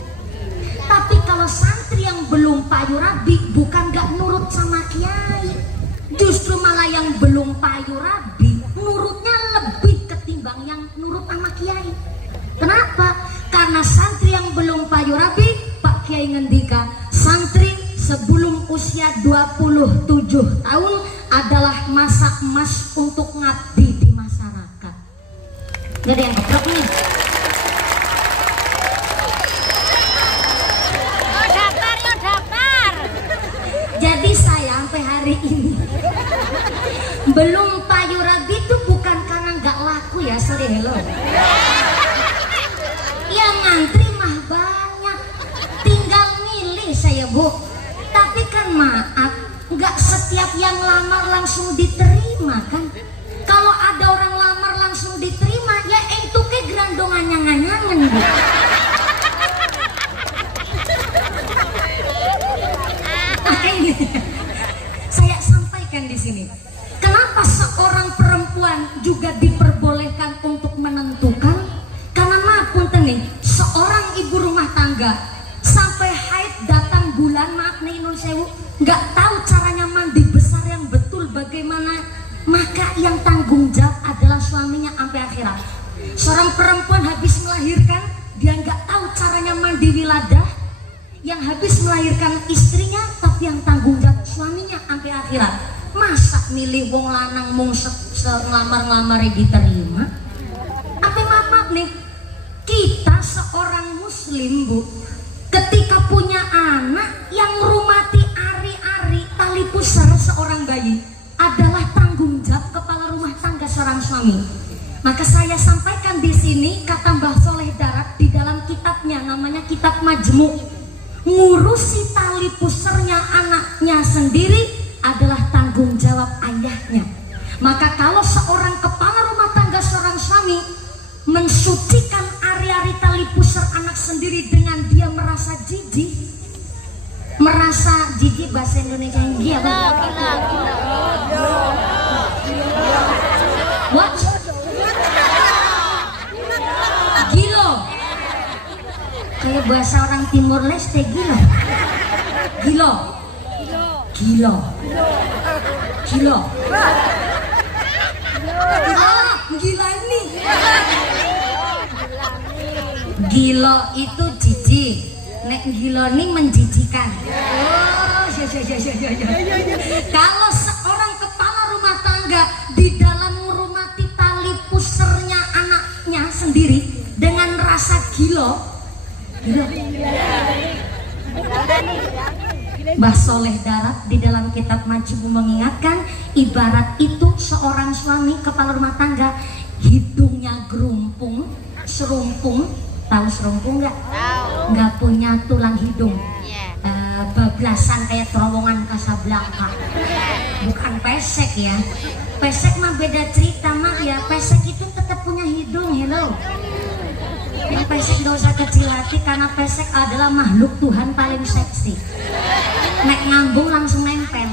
Tapi kalau santri yang belum payu rabi, bukan gak nurut sama kiai, justru malah yang belum payu rabi nurutnya lebih ketimbang yang nurut sama kiai. Kenapa? Karena santri yang belum payu rabi, Pak Kiai ngendika, santri sebelum usia 27 tahun adalah masa emas untuk ngabdi di masyarakat. Jadi yang keprok nih. Daftar. Jadi saya sampai hari ini belum payu rabi itu bukan karena nggak laku ya, sorry hello. Ya ngantri mah Tapi kan maaf, nggak setiap yang lamar langsung diterima kan. Kalau ada orang lamar langsung diterima, ya itu ke gerandongan nyangan-nyangan gitu. Makanya saya sampaikan di sini, kenapa seorang perempuan juga diperbolehkan untuk menentukan? Karena maaf punten nih, seorang ibu rumah tangga sampai haid datang bulan, maaf nih nun sewu, nggak tahu caranya mandi besar yang betul bagaimana, maka yang tanggung jawab adalah suaminya sampai akhirat. Seorang perempuan habis melahirkan, dia nggak tahu caranya mandi wiladah, yang habis melahirkan istrinya, tapi yang tanggung jawab suaminya sampai akhirat. Masa milih wong lanang mung ngelamar-ngelamar diterima? Apa maaf nih, kita seorang muslim bu, ketika punya anak yang merumati ari-ari tali pusar seorang bayi adalah tanggung jawab kepala rumah tangga seorang suami. Maka saya sampaikan di sini kata Mbah Soleh Darat di dalam kitabnya, namanya Kitab Majmu', ngurusi tali pusarnya anaknya sendiri adalah tanggung jawab ayahnya. Maka kalau seorang kepala rumah tangga seorang suami mensucikan ari-ari tali pusar anak sendiri dengan dia merasa jijik, bahasa Indonesia yang dia what? Gilo, kayak bahasa orang Timur Leste. Gilo, gilo, gilo. Ah, gila ini. Gilo itu jijik, nek gilo ini menjijikan. Oh, kalau seorang kepala rumah tangga di dalam merumati tali pusernya anaknya sendiri dengan rasa gilo, Mbah Soleh Darat di dalam kitab Majmu' mengingatkan, ibarat itu seorang suami kepala rumah tangga hidungnya gerumpung, serumpung. Tahu serumpung nggak? Tahu. Nggak punya tulang hidung. Yeah. Bablasan kayak terowongan Casablanca. Bukan pesek ya. Pesek mah beda cerita mah ya. Pesek itu tetap punya hidung, hello. Yang pesek gak usah kecil hati karena pesek adalah makhluk Tuhan paling seksi. Nek ngambung langsung nempel.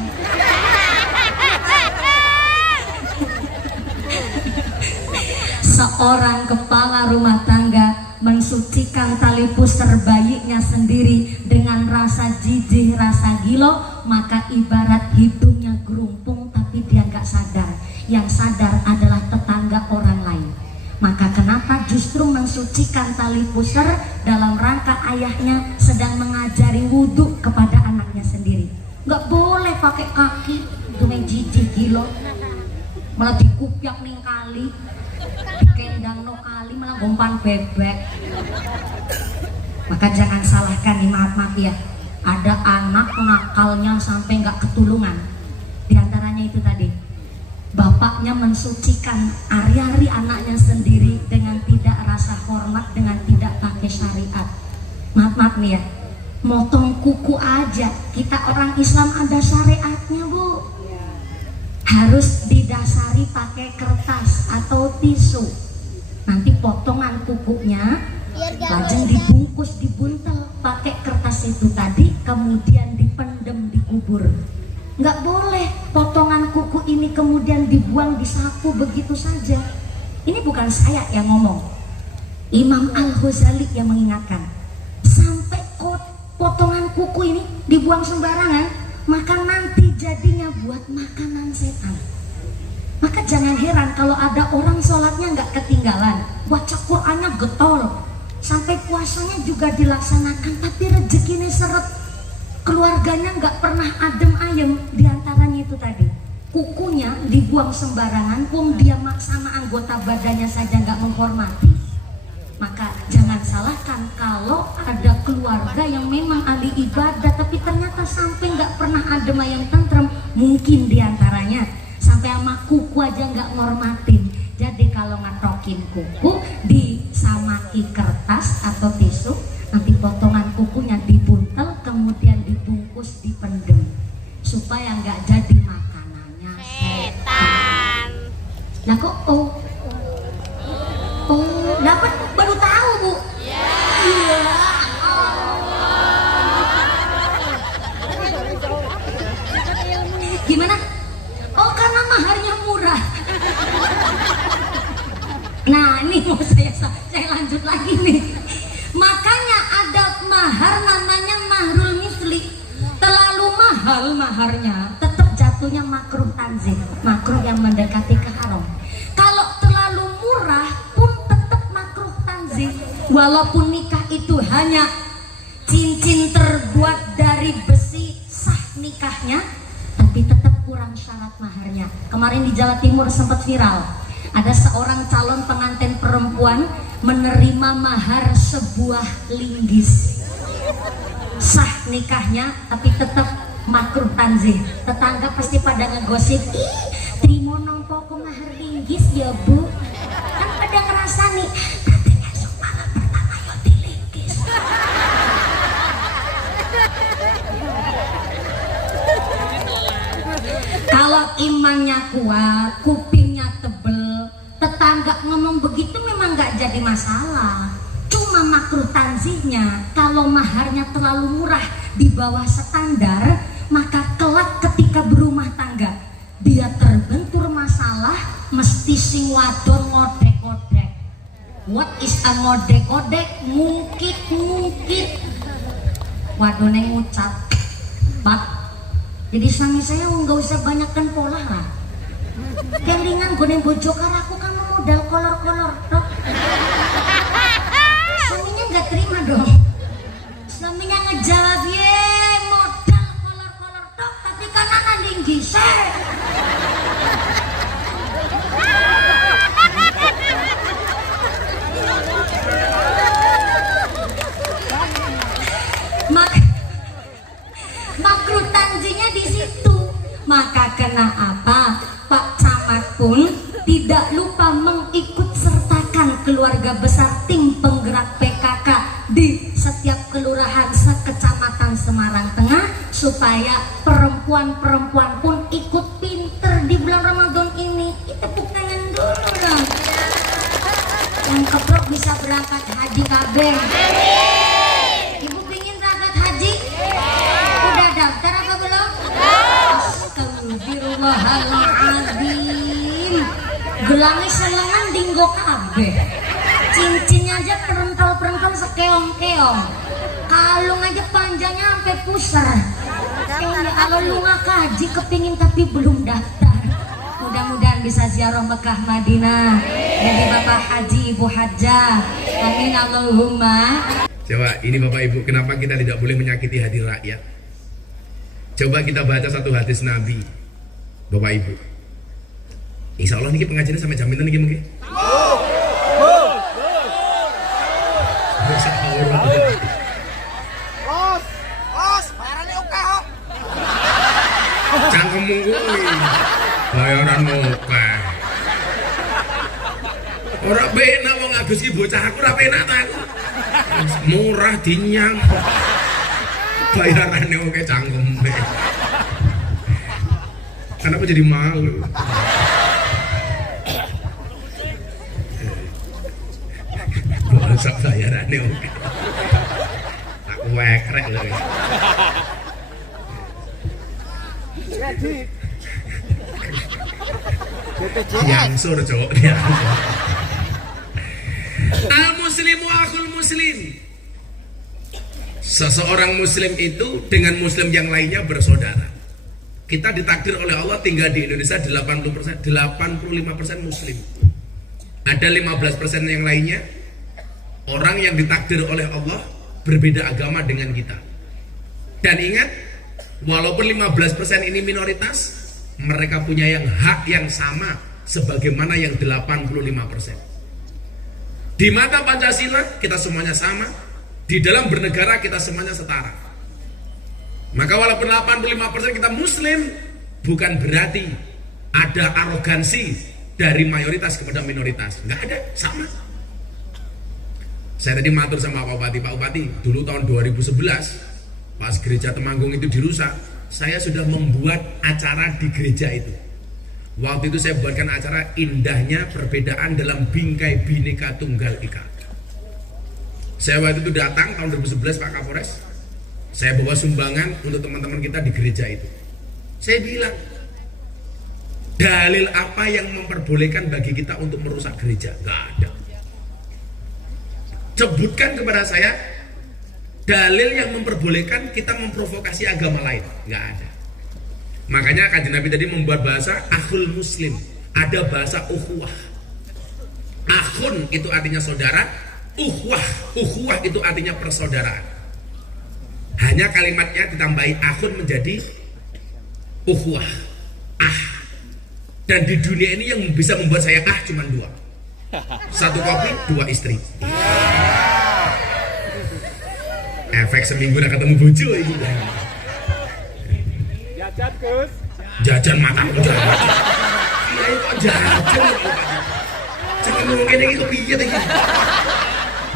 Seorang kepala rumah tangga mensucikan tali pusar bayinya sendiri dengan rasa jijik, rasa gilo, maka ibarat hidungnya gerumpung tapi dia nggak sadar. Yang sadar adalah tetangga orang lain. Maka kenapa justru mensucikan tali pusar dalam rangka ayahnya sedang mengajari wudhu kepada anaknya sendiri. Nggak boleh pakai kaki, itu yang jijik gilo, malah dikupyak nih kali, dikendang no kali, malah gompan bebek. Maka jangan salahkan nih, maaf ya, ada anak nakalnya sampai nggak ketulungan. Di antaranya itu tadi, bapaknya mensucikan ari-ari anaknya sendiri dengan tidak rasa hormat, dengan tidak pakai syariat. Maaf nih ya, motong kuku aja kita orang Islam ada syariatnya bu, harus didasari pakai kertas atau tisu. Nanti potongan kukunya lajeng dibungkus, dibuntel pakai kertas itu tadi, kemudian dipendem, dikubur. Nggak boleh potongan kuku ini kemudian dibuang di sapu begitu saja. Ini bukan saya yang ngomong, Imam Al-Ghazali yang mengingatkan. Sampai potongan kuku ini dibuang sembarangan, maka nanti jadinya buat makanan setan. Maka jangan heran kalau ada orang sholatnya nggak ketinggalan, baca Qur'annya getol, sampai puasanya juga dilaksanakan, tapi rezekinya seret, keluarganya nggak pernah adem ayem. Diantaranya itu tadi, kukunya dibuang sembarangan, pun dia sama anggota badannya saja nggak menghormati. Maka jangan salahkan kalau ada keluarga yang memang ahli ibadah tapi ternyata sampai nggak pernah adem ayem tentrem. Mungkin diantaranya sampai sama kuku aja nggak ngormatin. Jadi kalau ngatokin kuku disamaki kertas atau tisu, nanti potongan kukunya dibuntel kemudian dibungkus dibungkus dipendem supaya nggak jadi makanannya Setan. Lah kok oh dapat baru tahu Bu. Iya. Gimana? Oh karena maharnya murah. Nah ini mau saya lanjut lagi nih. Makanya ada mahar namanya mahrul misli. Terlalu mahal maharnya, tetap jatuhnya makruh tanzih, makruh yang mendekati ke haram. Kalau terlalu murah pun tetap makruh tanzih. Walaupun nikah itu hanya cincin terbuat dari besi sah nikahnya, tapi tetap kurang syarat maharnya. Kemarin di Jawa Timur sempat viral. Ada seorang calon pengantin perempuan menerima mahar sebuah linggis. Sah nikahnya tapi tetap makruh tanzih. Tetangga pasti pada ngegosip, ih terima nompo ke mahar linggis ya Bu. Kan pada ngerasa nih, nanti esok malam pertama yo dilinggis. Kalau imannya kuat, kupingnya tebel, tetangga ngomong begitu memang nggak jadi masalah. Cuma makruh tanzihnya, kalau maharnya terlalu murah di bawah standar, maka kelak ketika berumah tangga dia terbentur masalah, mesti sing wadon ngodek-ngodek. What is a ngodek-ngodek? Ngungkit-ngungkit. Wadone ngucap, Pak, jadi suami saya nggak usah banyakkan pola lah. Kelingan gue bojo aku kan modal kolor-kolor dok. Suaminya nggak terima dong. Suaminya ngejawab, ye modal kolor-kolor dok, tapi kan anak linggis. Makruh tanzinya di situ. Maka kena apa? Pak Camat pun tidak lupa mengikut sertakan keluarga besar tim penggerak PKK di setiap kelurahan sekecamatan Semarang Tengah supaya perempuan-perempuan pun ikut pinter di bulan Ramadan ini. Kita tepuk tangan dulu dong. Yang keprok bisa berangkat haji kabeh. Ibu pingin berangkat haji? Udah daftar apa belum? Astagfirullahaladzim. Gelangnya selengan dinggo kabeh. Cincinnya aja perental-perental sekeong-keong. Kalung aja panjangnya sampai pusar. Kalau lu nggak kaji kepingin tapi belum daftar, mudah-mudahan bisa ziarah Mekah Madinah. Jadi Bapak Haji Ibu Hajjah. Amin Allahumma. Coba ini Bapak Ibu, kenapa kita tidak boleh menyakiti hati rakyat? Coba kita baca satu hadis Nabi, Bapak Ibu. Insya Allah ini pengajiannya sampai jam ini mungkin. Cangkemmu kuwi bayaran muka. Ora penak wong Agus iki bocah aku ora penak ta aku. Murah dinyang. Bayarane oke cangkeme. Kenapa jadi malu? Masa bayarannya oke. Aku wekrek lho. Yang surjo dia. Al muslimu akhul muslim. Seseorang muslim itu dengan muslim yang lainnya bersaudara. Kita ditakdir oleh Allah tinggal di Indonesia 85% muslim. Ada 15% yang lainnya orang yang ditakdir oleh Allah berbeda agama dengan kita. Dan ingat, walaupun 15% ini minoritas, mereka punya yang hak yang sama sebagaimana yang 85%. Di mata Pancasila kita semuanya sama, di dalam bernegara kita semuanya setara. Maka walaupun 85% kita muslim, bukan berarti ada arogansi dari mayoritas kepada minoritas. Enggak ada, sama. Saya tadi matur sama Pak Bupati, dulu tahun 2011 Pas gereja Temanggung itu dirusak, saya sudah membuat acara di gereja itu. Waktu itu saya buatkan acara indahnya perbedaan dalam bingkai Bhinneka Tunggal Ika. Saya waktu itu datang tahun 2011 Pak Kapolres. Saya bawa sumbangan untuk teman-teman kita di gereja itu. Saya bilang, dalil apa yang memperbolehkan bagi kita untuk merusak gereja? Gak ada. Sebutkan kepada saya dalil yang memperbolehkan kita memprovokasi agama lain. Gak ada. Makanya Kanjeng Nabi tadi membuat bahasa akhul muslim. Ada bahasa ukhuwah. Akhun itu artinya saudara, ukhuwah itu artinya persaudaraan. Hanya kalimatnya ditambahi akhun menjadi ukhuwah. Dan di dunia ini yang bisa membuat saya cuma dua. Satu kopi, dua istri. Efek seminggu udah ketemu bojo itu. Jajan Gus. Jajan matamu jajan. Iya kok jajan. Jangan mungkin ini kok piye iki.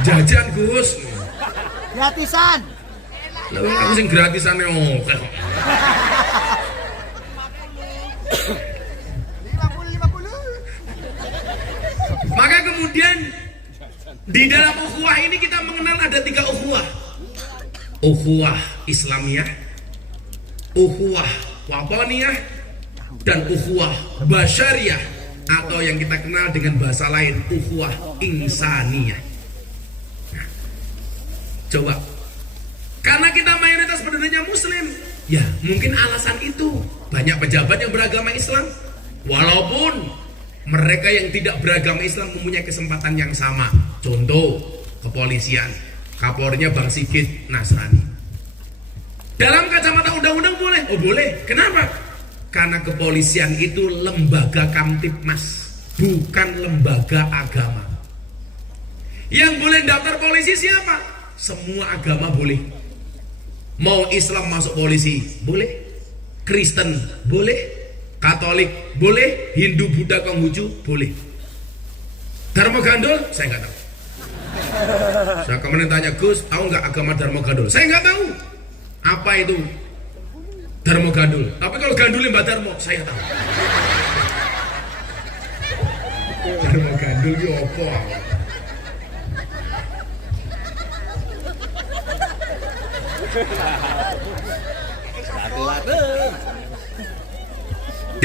Jajan Gus. Gratisan. Lalu aku sing gratisan oke. 50. Maka kemudian di dalam ukhuwah ini kita mengenal ada 3 ukhuwah. Ukhuwah Islamiyah, ukhuwah Wataniyah, dan ukhuwah Basyariyah, atau yang kita kenal dengan bahasa lain ukhuwah Insaniyah. Nah, coba, karena kita mayoritas penduduknya Muslim, ya mungkin alasan itu banyak pejabat yang beragama Islam, walaupun mereka yang tidak beragama Islam mempunyai kesempatan yang sama. Contoh, kepolisian, Kapolrinya Bang Sigit Nasrani. Dalam kacamata undang-undang boleh? Oh boleh. Kenapa? Karena kepolisian itu lembaga kamtipmas, bukan lembaga agama. Yang boleh daftar polisi siapa? Semua agama boleh. Mau Islam masuk polisi boleh, Kristen boleh, Katolik boleh, Hindu, Buddha, Konghucu boleh. Dharma Gandul saya nggak tahu. Saya kemarin tanya Gus, tahu nggak agama Dharma Gandul? Saya nggak tahu apa itu Dharma Gandul. Tapi kalau Gandul Mbak Dharma saya tahu. Dharma Gandul itu apa?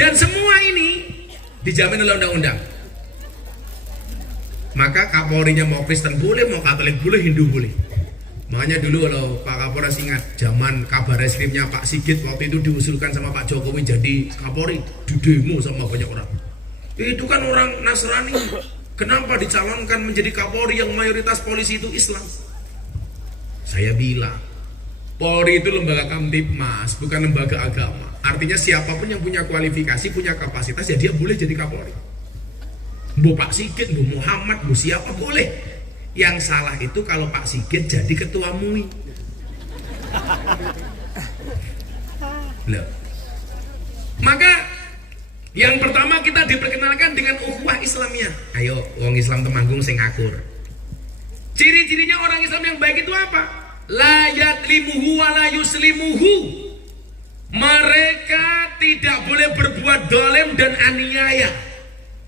Dan semua ini dijamin oleh undang-undang. Maka Kapolrinya mau Kristen boleh, mau Katolik boleh, Hindu boleh. Makanya dulu kalau Pak Kapolres ingat zaman kabar reskrimnya Pak Sigit waktu itu diusulkan sama Pak Jokowi jadi Kapolri, di demo sama banyak orang. Itu kan orang Nasrani, kenapa dicalonkan menjadi Kapolri yang mayoritas polisi itu Islam? Saya bilang, Polri itu lembaga kamtipmas, bukan lembaga agama. Artinya siapapun yang punya kualifikasi, punya kapasitas, ya dia boleh jadi Kapolri. Bu Pak Sigit, Bu Muhammad, Bu siapa boleh. Yang salah itu kalau Pak Sigit jadi ketua MUI. Loh. Maka yang pertama kita diperkenalkan dengan ukhuwah Islamiyah. Ayo, wong Islam Temanggung sing akur. Ciri-cirinya orang Islam yang baik itu apa? La yatlimuhu wa la yuslimuhu. Mereka tidak boleh berbuat dolim dan aniaya.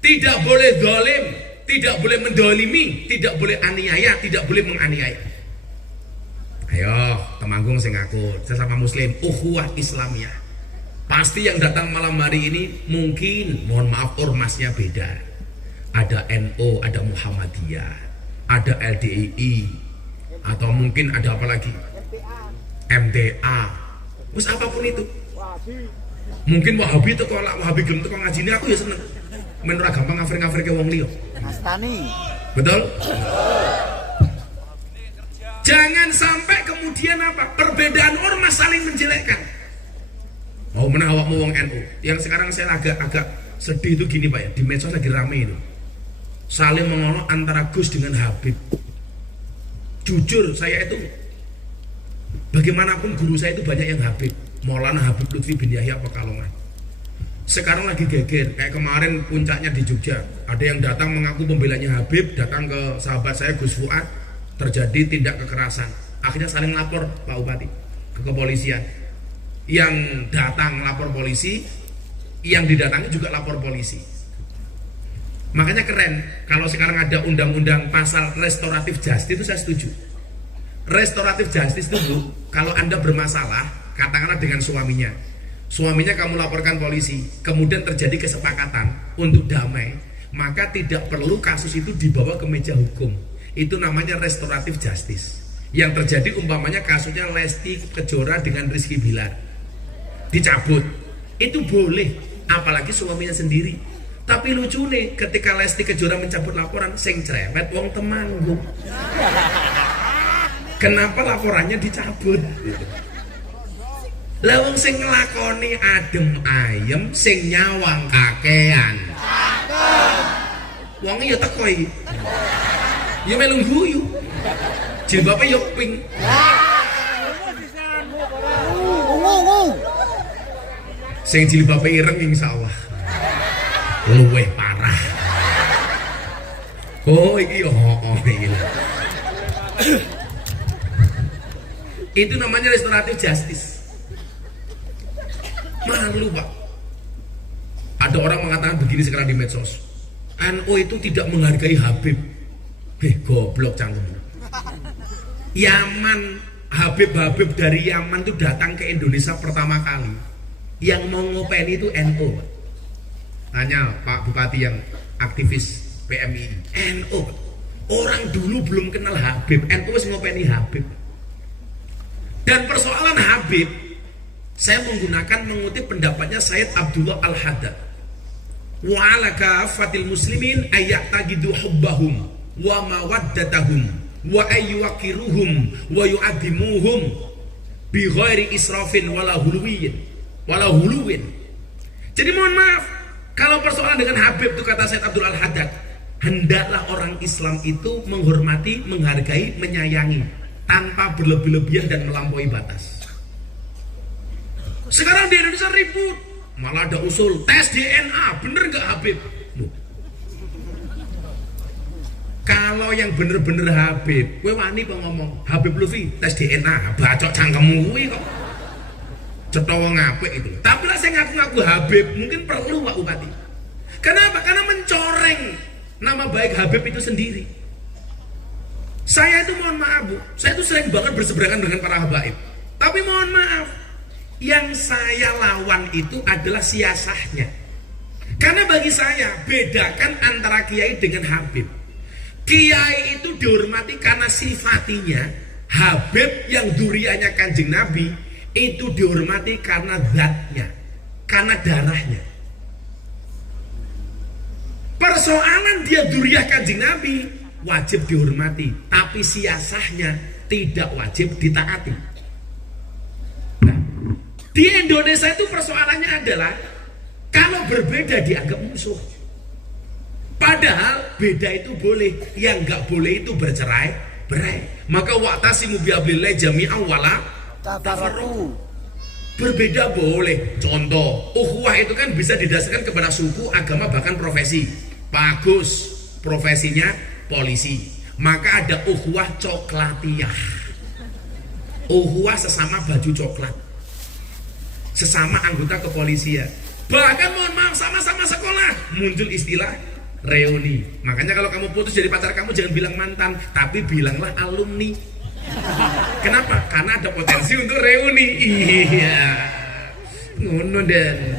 Tidak boleh dolim, tidak boleh mendolimi, tidak boleh aniaya, tidak boleh menganiaya. Ayo, Temanggung sing akur, sesama Muslim, ukhuwah Islamiyah. Pasti yang datang malam hari ini mungkin, mohon maaf, ormasnya beda. Ada NU, ada Muhammadiyah, ada LDII, atau mungkin ada apa lagi? MTA. Terus apapun itu. Mungkin Wahabi itu kalau Wahabi gelem teko ngajine aku ya seneng. Men ora gampang ngafir-ngafir ke wong liya. Nastani. Betul? Jangan sampai kemudian apa? Perbedaan ormas saling menjelekkan. Mau menang awakmu wong NU. Yang sekarang saya agak sedih itu gini Pak ya, di medsos lagi rame itu. Saling mengolok antara Gus dengan Habib. Jujur saya itu bagaimanapun guru saya itu banyak yang Habib. Maulana Habib Lutfi bin Yahya Pekalongan. Sekarang lagi geger, kayak kemarin puncaknya di Jogja. Ada yang datang mengaku pembelanya Habib, datang ke sahabat saya Gus Fuad, terjadi tindak kekerasan. Akhirnya saling lapor Pak Bupati. ke kepolisian. Yang datang lapor polisi, yang didatangi juga lapor polisi. Makanya keren kalau sekarang ada undang-undang pasal restoratif justice, itu saya setuju. Restoratif justice itu Bu, kalau Anda bermasalah, katakanlah dengan suaminya kamu laporkan polisi, kemudian terjadi kesepakatan untuk damai, maka tidak perlu kasus itu dibawa ke meja hukum. Itu namanya restoratif justice. Yang terjadi umpamanya kasusnya Lesti Kejora dengan Rizky Bilar, dicabut, itu boleh, apalagi suaminya sendiri. Tapi lucu nih, ketika Lesti Kejora mencabut laporan, sing cerewet wong Temanggung. Kenapa laporannya dicabut? Lah wong sing nglakoni adem ayem, sing nyawang kakean. Wong ya teko iki. Ya melu guyu. Jilbabe yo pink. Sing jilbabe ireng insyaallah luweh parah. Oh iki iki. Itu namanya restoratif justice. Malu Pak. Ada orang mengatakan begini sekarang di medsos, NU itu tidak menghargai Habib. Goblok cangkem. Yaman, Habib dari Yaman itu datang ke Indonesia pertama kali. Yang mau ngopeni itu NU. Tanya Pak Bupati yang aktivis PMI, NU. Orang dulu belum kenal Habib, NU wis ngopeni Habib. Dan persoalan Habib, saya mengutip pendapatnya Sayyid Abdullah Al-Haddad. Wa ala kafatil muslimin ayyataqidu hubbahum wa mawaddatahum wa ayyuwaqiruhum wa yu'addimuhum bi ghairi israfin wala huluwin. Jadi mohon maaf, kalau persoalan dengan Habib itu kata Sayyid Abdullah Al-Haddad, hendaklah orang Islam itu menghormati, menghargai, menyayangi tanpa berlebih-lebihan dan melampaui batas. Sekarang di Indonesia ribut, malah ada usul tes DNA, bener nggak Habib? Loh. Kalau yang bener-bener Habib, gue wani kok ngomong Habib Lutfi tes DNA, bacok cangkemmu kuwi kok. Cetowo ngapik itu. Tapi lah saya ngaku-ngaku Habib, mungkin perlu Pak Bupati. Kenapa? Karena mencoreng nama baik Habib itu sendiri. Saya itu mohon maaf Bu, saya itu sering banget berseberangan dengan para habaib. Tapi mohon maaf, yang saya lawan itu adalah siasahnya. Karena bagi saya, bedakan antara kiai dengan habib. Kiai itu dihormati karena sifatinya. Habib yang duriannya Kanjeng Nabi itu dihormati karena zatnya, karena darahnya. Persoalan dia duriah Kanjeng Nabi wajib dihormati, tapi siasahnya tidak wajib ditaati. Nah, di Indonesia itu persoalannya adalah kalau berbeda dianggap musuh. Padahal beda itu boleh, yang nggak boleh itu bercerai-berai. Maka wa'tasimu bihablillahi jami'an wala tafarraqu. Berbeda boleh. Contoh, ukhuwah itu kan bisa didasarkan kepada suku, agama, bahkan profesi. Bagus, profesinya polisi, maka ada ukhuwah coklatiyah. Ukhuwah sesama baju coklat, sesama anggota kepolisian. Bahkan mohon maaf, sama-sama sekolah, muncul istilah reuni. Makanya kalau kamu putus jadi pacar kamu jangan bilang mantan, tapi bilanglah alumni. Kenapa? Karena ada potensi untuk reuni. Iya, ngono dan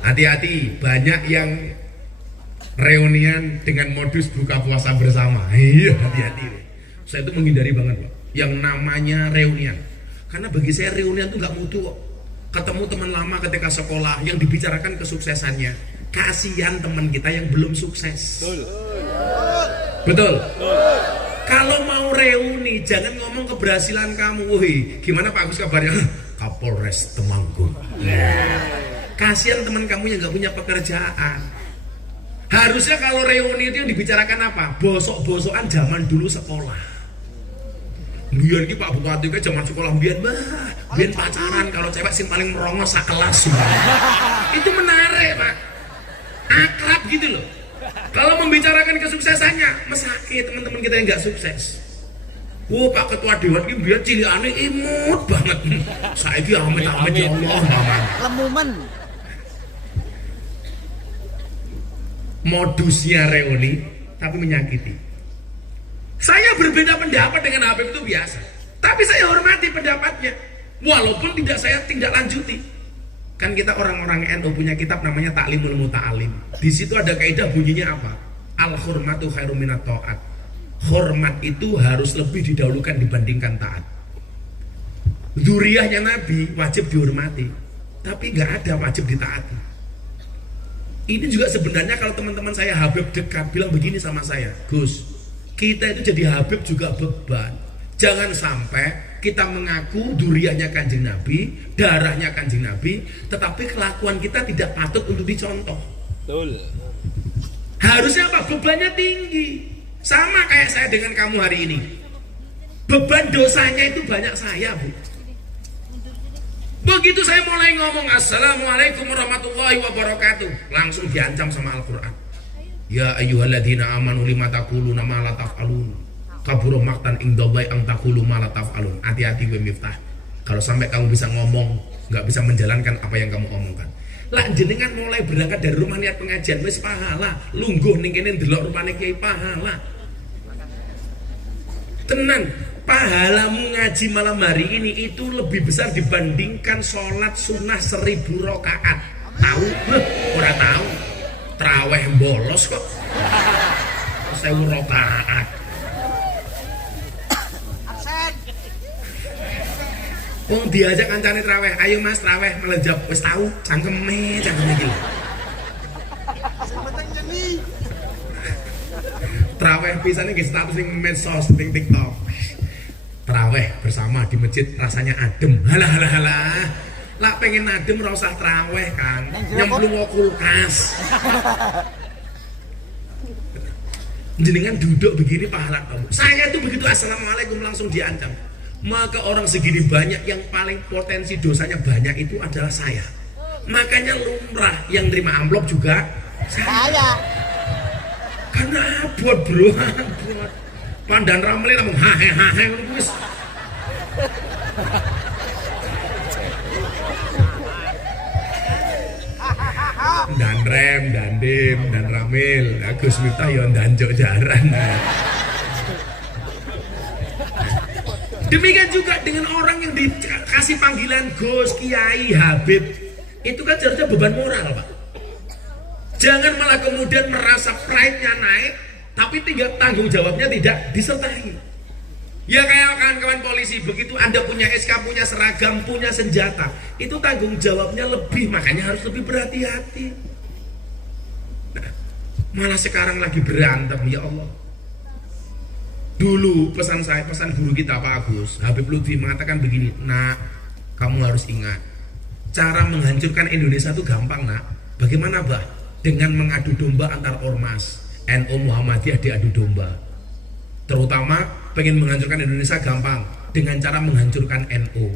hati-hati, banyak yang reunian dengan modus buka puasa bersama. Iya, hati-hati. Saya itu menghindari banget Pak yang namanya reunian, karena bagi saya reunian itu nggak mutu kok. Ketemu teman lama ketika sekolah yang dibicarakan kesuksesannya. Kasihan teman kita yang belum sukses. Betul. Kalau mau reuni jangan ngomong keberhasilan kamu. Woi, gimana Pak Agus kabarnya? Kapolres Temanggung. Kasihan teman kamu yang nggak punya pekerjaan. Harusnya kalau reuni itu yang dibicarakan apa? Bosok-bosokan zaman dulu sekolah. Biar ki Pak Bupati ke zaman sekolah biar pacaran kalau cewek sing paling merongos sakelas. Itu menarik Pak. Akrab gitu loh. Kalau membicarakan kesuksesannya, mesake teman-teman kita yang nggak sukses. Oh Pak Ketua Dewan ini biar cilikane imut banget. Saiki amit-amit ya Allah. Lemumen. Modusnya reuni tapi menyakiti. Saya berbeda pendapat dengan Habib itu biasa. Tapi saya hormati pendapatnya. Walaupun tidak saya tindak lanjuti. Kan kita orang-orang NU punya kitab namanya Ta'limul Muta'alim. Di situ ada kaidah bunyinya apa? Al-hurmatu khairum minat ta'at. Hormat itu harus lebih didahulukan dibandingkan taat. Dzuriyahnya Nabi wajib dihormati, tapi nggak ada wajib ditaati. Ini juga sebenarnya kalau teman-teman saya Habib dekat bilang begini sama saya, Gus, kita itu jadi Habib juga beban. Jangan sampai kita mengaku dzuriyahnya Kanjeng Nabi, darahnya Kanjeng Nabi, tetapi kelakuan kita tidak patut untuk dicontoh. Betul. Harusnya apa? Bebannya tinggi. Sama kayak saya dengan kamu hari ini. Beban dosanya itu banyak saya, Bu. Begitu saya mulai ngomong Assalamualaikum warahmatullahi wabarakatuh, langsung diancam sama Al-Quran. Ya ayyuhalladzina amanu lima taquluna ma la taf'alun. Kabura maqtan indallahi an taqulu ma la taf'alun. Hati-hati gue Miftah. Kalau sampai kamu bisa ngomong, nggak bisa menjalankan apa yang kamu omongkan. Lah jenengan mulai berangkat dari rumah niat pengajian wis pahala, lungguh ning kene ndelok rupane kiai pahala. Tenan, pahalamu ngaji malam hari ini itu lebih besar dibandingkan sholat sunnah 1000 rakaat. Tahu? Ora tahu. Traweh bolos kok. 1000 rakaat. Wong diajak kancane traweh, ayo Mas traweh melejap, wis tahu, cangkeme iki. Traweh pisane nggih status ning medsos, ning TikTok. Traweh bersama di masjid rasanya adem. Halah. Lah pengen adem ora usah traweh, Kang. Nyemplung ke kulkas. Jenengan duduk begini pahala kamu. Saya tuh begitu assalamualaikum langsung diancam. Maka orang segini banyak yang paling potensi dosanya banyak itu adalah saya. Makanya lumrah yang terima amplop juga saya. Karena abot bro, abot. Pandan ramli namun hahe wis. Dan rem, dan dim, dan ramil. Agus Miftah ya danjok jaran. Demikian juga dengan orang yang dikasih panggilan Gus, Kiai, Habib. Itu kan seharusnya beban moral, Pak. Jangan malah kemudian merasa pride-nya naik, tapi tanggung jawabnya tidak disertai. Ya kayak kawan-kawan polisi, begitu Anda punya SK, punya seragam, punya senjata, itu tanggung jawabnya lebih, makanya harus lebih berhati-hati. Nah, malah sekarang lagi berantem, ya Allah. Dulu pesan guru kita Pak Agus, Habib Lutfi mengatakan begini, nak, kamu harus ingat, cara menghancurkan Indonesia itu gampang, nak. Bagaimana, Bah? Dengan mengadu domba antar ormas. NU Muhammadiyah diadu domba. Terutama pengen menghancurkan Indonesia gampang, dengan cara menghancurkan NU.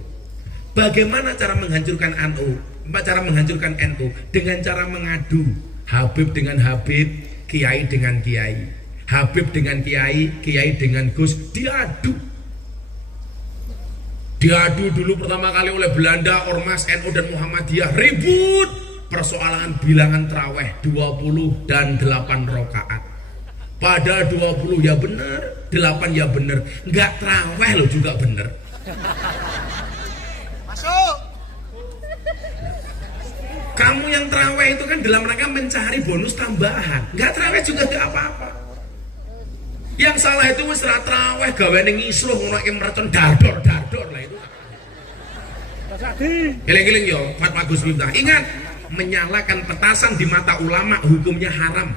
Bagaimana cara menghancurkan NU? Cara menghancurkan NU dengan cara mengadu. Habib dengan Habib, Kiai dengan Kiai. Habib dengan Kiai, Kiai dengan Gus, diadu. Diadu dulu pertama kali oleh Belanda, Ormas, NU dan Muhammadiyah, ribut persoalan bilangan traweh 20 dan 8 rakaat. Pada 20 ya benar, 8 ya benar, enggak traweh lo juga benar. Masuk. Kamu yang traweh itu kan dalam rangka mencari bonus tambahan, enggak traweh juga enggak apa-apa. Yang salah itu wis ra traweh gawe ning isruh ngono iki mercon dador lah itu. Eling-eling yo, Fatwa Gus Miftah. Ingat, menyalakan petasan di mata ulama hukumnya haram.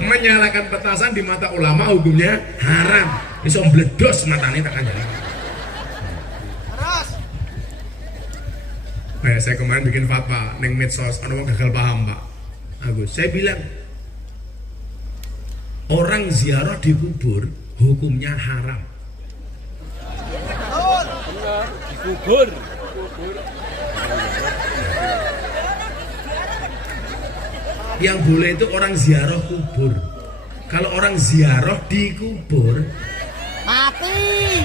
Menyalakan petasan di mata ulama hukumnya haram. Iso mbledos matane tak kanjani. Saya kemarin bikin fatwa neng medsos, ada orang gagal paham Pak Agus. Saya bilang orang ziarah di kubur hukumnya haram. Kubur. Yang boleh itu orang ziarah kubur. Kalau orang ziarah di kubur Mati.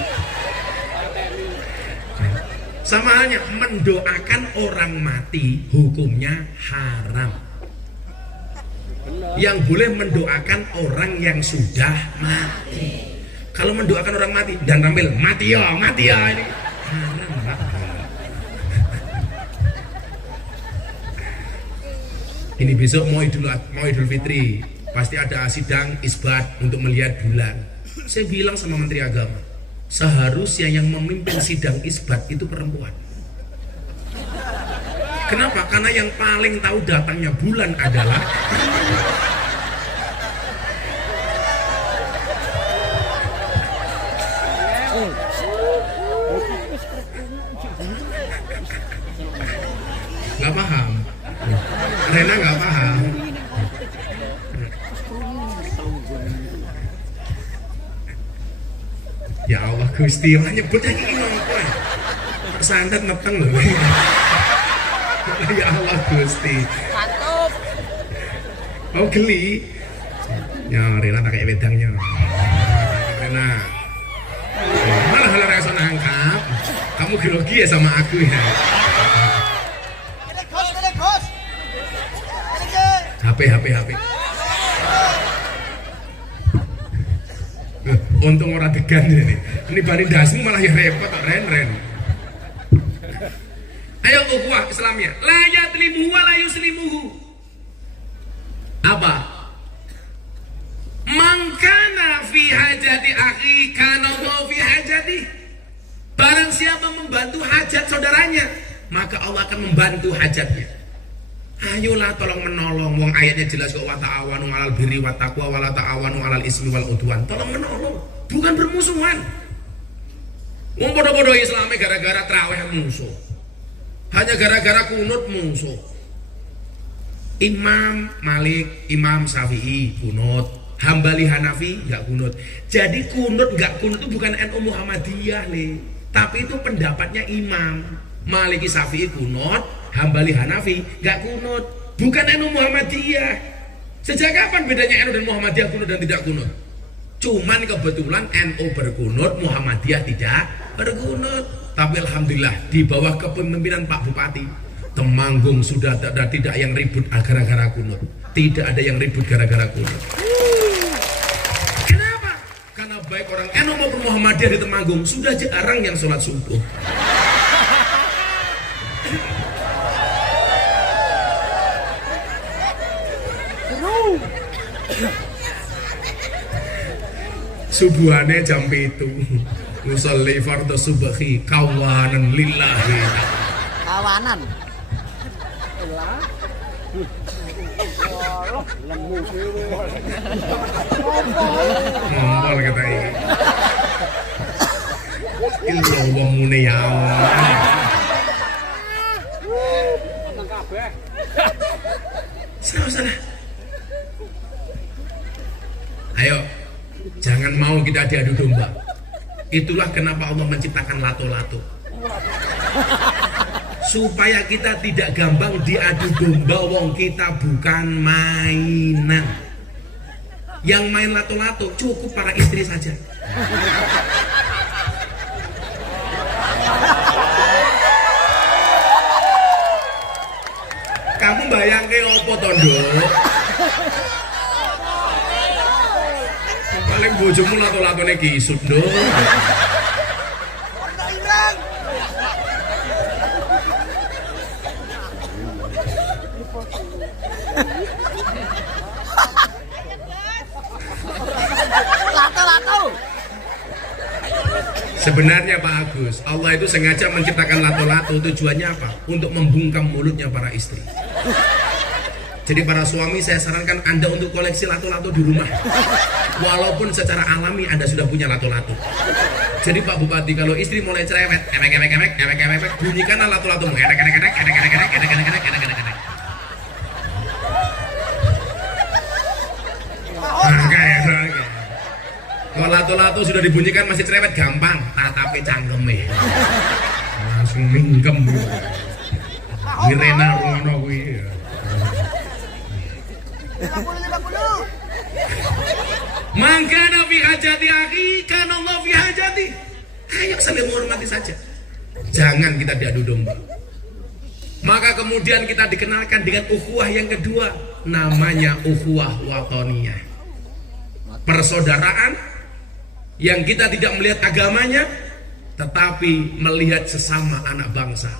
sama halnya mendoakan orang mati, hukumnya haram. Yang boleh mendoakan orang yang sudah mati. Kalau mendoakan orang mati dan tampil mati ya ini haram, Pak. Ini besok mau Idul Fitri, pasti ada sidang isbat untuk melihat bulan. Saya bilang sama Menteri Agama, seharusnya yang memimpin sidang isbat itu perempuan. Kenapa? Karena yang paling tahu datangnya bulan adalah nggak paham. Rena nggak paham. Ya Allah Gusti, wah nyebutnya kayak gini apa? Santet meteng loh. Ya Allah Gusti. Mantap. Oh geli. Ya Rena tak kayak wedangnya. Rena. Malah kalau rasa nangkap, kamu grogi ya sama aku ya. Bos. HP. Untung orang degan ini. Ini bani dasmu malah ya repot Ren. Ayo ukhuwah Islamiyah. La yatlimuhu wa la yuslimuhu. Apa? Mangkana fi hajati akhi kana Allah fi hajati. Barang siapa membantu hajat saudaranya, maka Allah akan membantu hajatnya. Ayolah tolong menolong, wong ayatnya jelas kok, wa ta'awanu 'alal birri wat taqwa wa la ta'awanu 'alal ismi wal udwan. Tolong menolong, bukan bermusuhan. Wong podo-podo Islame gara-gara traweh musuh. Hanya gara-gara kunut musuh. Imam Malik, Imam Syafi'i kunut, Hambali Hanafi enggak kunut. Jadi kunut enggak kunut itu bukan NU Muhammadiyah le, tapi itu pendapatnya Imam Maliki Syafi'i kunut, Hambali Hanafi enggak kunut, bukan NU Muhammadiyah. Sejak kapan bedanya NU dan Muhammadiyah kunut dan tidak kunut? Cuman kebetulan NU berkunut, Muhammadiyah tidak berkunut. Tapi alhamdulillah di bawah kepemimpinan Pak Bupati Temanggung sudah tidak yang ribut gara-gara kunut. Tidak ada yang ribut gara-gara kunut. Kenapa? Karena baik orang NU maupun Muhammadiyah di Temanggung sudah jarang yang sholat subuh. Subuhane jam 7. Nusalli fardhu subhi kawanan lillahi. Kawanan. Ngompol kata ini. Ilo wong mune ya Allah. Salah. Ayo, jangan mau kita diadu domba. Itulah kenapa Allah menciptakan lato-lato. Supaya kita tidak gampang diadu domba, wong kita bukan mainan. Yang main lato-lato cukup para istri saja. Kamu bayangke opo tondo? Paling bojomu lato-latone kisut dong. Lato-lato. Sebenarnya Pak Agus, Allah itu sengaja menciptakan lato-lato, tujuannya apa? Untuk membungkam mulutnya para istri. Jadi para suami saya sarankan Anda untuk koleksi lato-lato di rumah. Walaupun secara alami Anda sudah punya lato-lato. Jadi Pak Bupati, kalau istri mulai cerewet, bunyikanlah lato-latomu. Kalau lato-lato sudah dibunyikan masih cerewet, gampang tatape cangkeme. Langsung mingkem. Ini Rena rungono kuwi. Mangkana fi hajati akhi, kana Allah fi hajati. Ayo saling menghormati saja. Jangan kita diadu domba. Maka kemudian kita dikenalkan dengan ukhuwah yang kedua, namanya ukhuwah watoniyah. Persaudaraan yang kita tidak melihat agamanya, tetapi melihat sesama anak bangsa.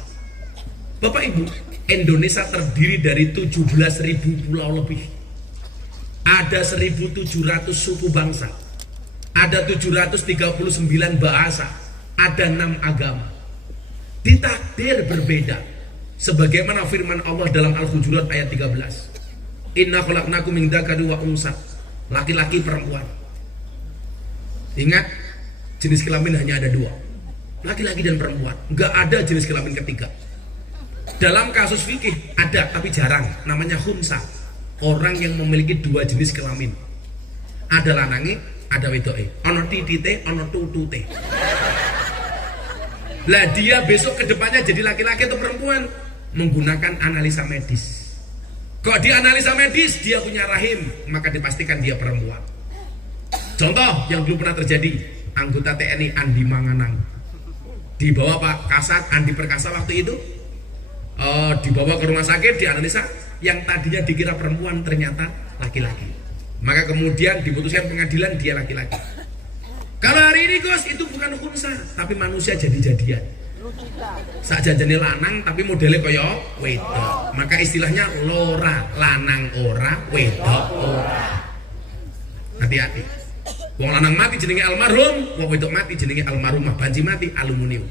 Bapak Ibu, Indonesia terdiri dari 17.000 pulau lebih. Ada 1.700 suku bangsa. Ada 739 bahasa. Ada 6 agama. Ditakdir berbeda. Sebagaimana firman Allah dalam Al-Hujurat ayat 13. Inna khalaqnakum min dzakari wa unsa. Laki-laki perempuan. Ingat, jenis kelamin hanya ada 2. Laki-laki dan perempuan. Enggak ada jenis kelamin ketiga. Dalam kasus fikih ada tapi jarang, namanya khunsa. Orang yang memiliki 2 jenis kelamin. Ada lanange, ada wedoke. Ono titite, ono tutute. Lah dia besok kedepannya jadi laki-laki atau perempuan? Menggunakan analisa medis. Kok di analisa medis dia punya rahim, maka dipastikan dia perempuan. Contoh yang dulu pernah terjadi, anggota TNI Andi Manganang dibawa Pak Kasat Andi Perkasa waktu itu, dibawa ke rumah sakit, dianalisa, yang tadinya dikira perempuan ternyata laki-laki. Maka kemudian diputuskan pengadilan dia laki-laki. Kalau hari ini Gus, itu bukan khunsa, tapi manusia jadi-jadian. Sakjane lanang tapi modelnya kaya wedok. Maka istilahnya lora, lanang ora, wedok ora. Hati-hati. Wong lanang mati jenenge almarhum, wong wedok mati jenenge almarhumah. Banci mati aluminium.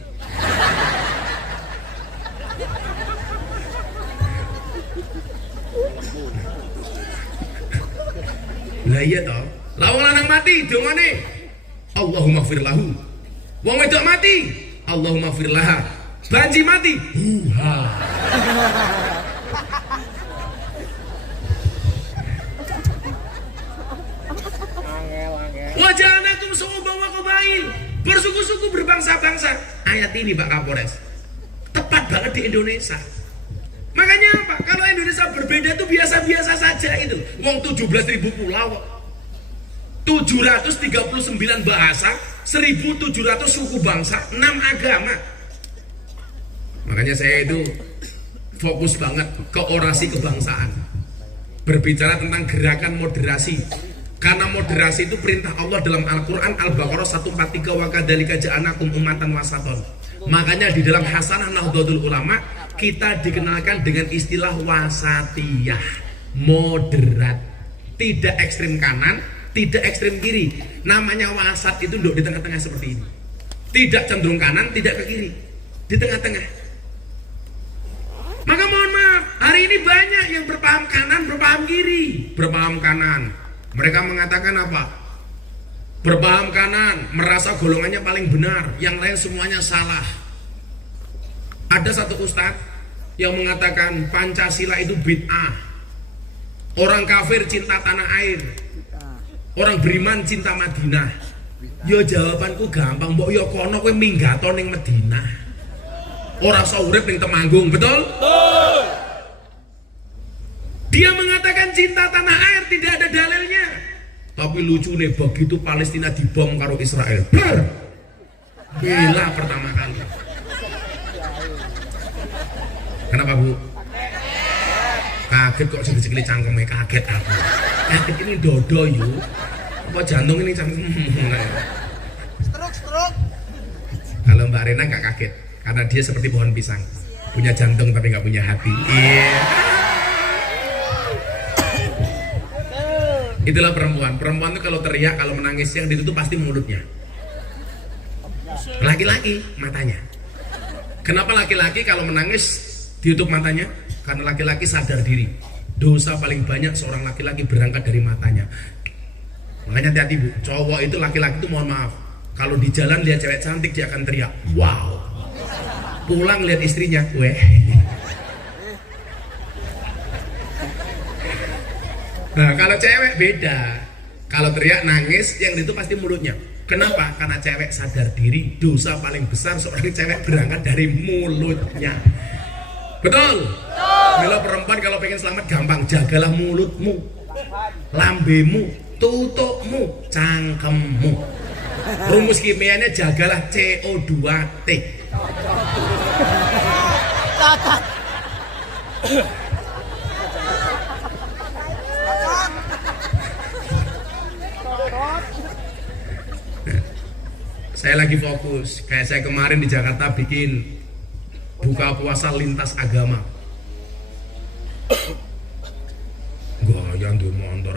Lah iya toh. Lah wong lanang mati dongane Allahumma gfir lahu. Wong wedok mati Allahumma gfir laha. Banci mati huha. Wajahanakum su'uban wa qabail. Bersuku-suku berbangsa-bangsa. Ayat ini Pak Kapolres tepat banget di Indonesia. Makanya apa? Kalau Indonesia berbeda itu biasa-biasa saja itu. Wong 17.000 pulau, 739 bahasa, 1.700 suku bangsa, 6 agama. Makanya saya itu fokus banget ke orasi kebangsaan. Berbicara tentang gerakan moderasi. Karena moderasi itu perintah Allah dalam Al-Quran Al-Baqarah 143 wa kadzalika ja'alnakum ummatan wasaton. Makanya di dalam Hasanah Nahdlatul Ulama kita dikenalkan dengan istilah wasatiyah, moderat, tidak ekstrem kanan, tidak ekstrem kiri. Namanya wasat itu duduk di tengah-tengah seperti ini. Tidak cenderung kanan, tidak ke kiri, di tengah-tengah. Maka mohon maaf, hari ini banyak yang berpaham kanan, berpaham kiri. Berpaham kanan, mereka mengatakan apa? Berpaham kanan, merasa golongannya paling benar, yang lain semuanya salah. Ada satu ustadz yang mengatakan Pancasila itu bid'ah. Orang kafir cinta tanah air, orang beriman cinta Madinah. Yo jawabanku gampang, mbok yo kono kowe minggato ning Madinah. Ora usah urip ning Temanggung, betul? Betul. Dia mengatakan cinta tanah air tidak ada dalilnya. Tapi lucu nih, begitu Palestina dibom karo Israel, bela pertama kali. Kenapa Bu? Kaget kok segede-segede cangkemnya, kaget aku. Kaget ini dodo yuk. Apa jantung ini cangkem? Stroke. Kalau Mbak Rena nggak kaget, karena dia seperti pohon pisang, punya jantung tapi nggak punya hati. Itulah perempuan. Perempuan itu kalau teriak, kalau menangis yang ditutup pasti mulutnya. Laki-laki matanya. Kenapa laki-laki kalau menangis ditutup matanya? Karena laki-laki sadar diri. Dosa paling banyak seorang laki-laki berangkat dari matanya. Makanya hati-hati Bu, cowok itu laki-laki itu mohon maaf, kalau di jalan lihat cewek cantik dia akan teriak wow. Pulang lihat istrinya, weh. Nah kalau cewek beda. Kalau teriak nangis yang itu pasti mulutnya. Kenapa? Karena cewek sadar diri. Dosa paling besar seorang cewek berangkat dari mulutnya. Betul? Bila perempuan kalau pengen selamat gampang, jagalah mulutmu. lambemu, tutukmu, cangkemmu. Rumus kimianya jagalah CO2T. Cacat. Saya lagi fokus, kayak saya kemarin di Jakarta bikin buka puasa lintas agama. Gaya duwe motor.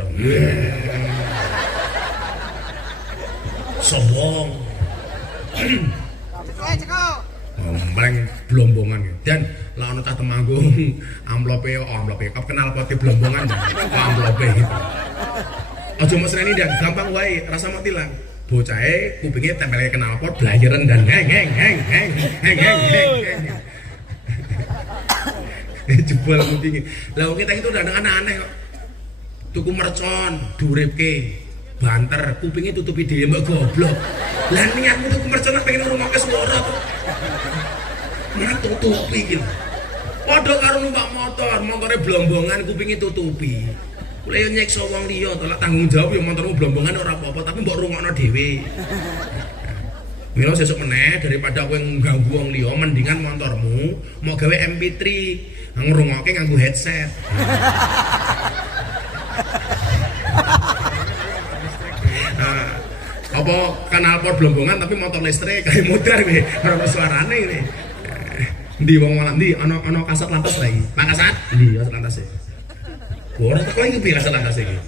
Sombong. Ngomong blombongan dan lah ono cah Temanggung amplope kok kenal poti blombongan amplope gitu. Aja mesreni dan gampang wae rasa mati lah. Bocahe kupingnya tempelnya knalpot blayeren dan heng. Jebol kupingnya. Lah kita itu udah aneh kok. Tuku mercon, duripke, banter, kupingnya tutupi dhewe mbok goblok. Lah niatmu tuku mercon pengen ngrungokke swara to. Mana tutupi gitu. Padha karo numpak motor, motore blombongan kupingnya tutupi. Kula yo nyekso wong liya to, lak tanggung jawab yo motormu blombongan ora apa-apa, tapi mbok rungokno dhewe. Mila sesuk meneh daripada kowe ngganggu wong liya, mendingan motormu mau gawe MP3, ngrungokke nganggo headset. Apa knalpot blombongan tapi motor listrik kayak motor kowe, ora suarane ini. Ndi wong malam ndi ana kasat lantas lagi. Pak Kasat? Ndi kasat lantas e. Ora teko iki piye kasat lantas iki.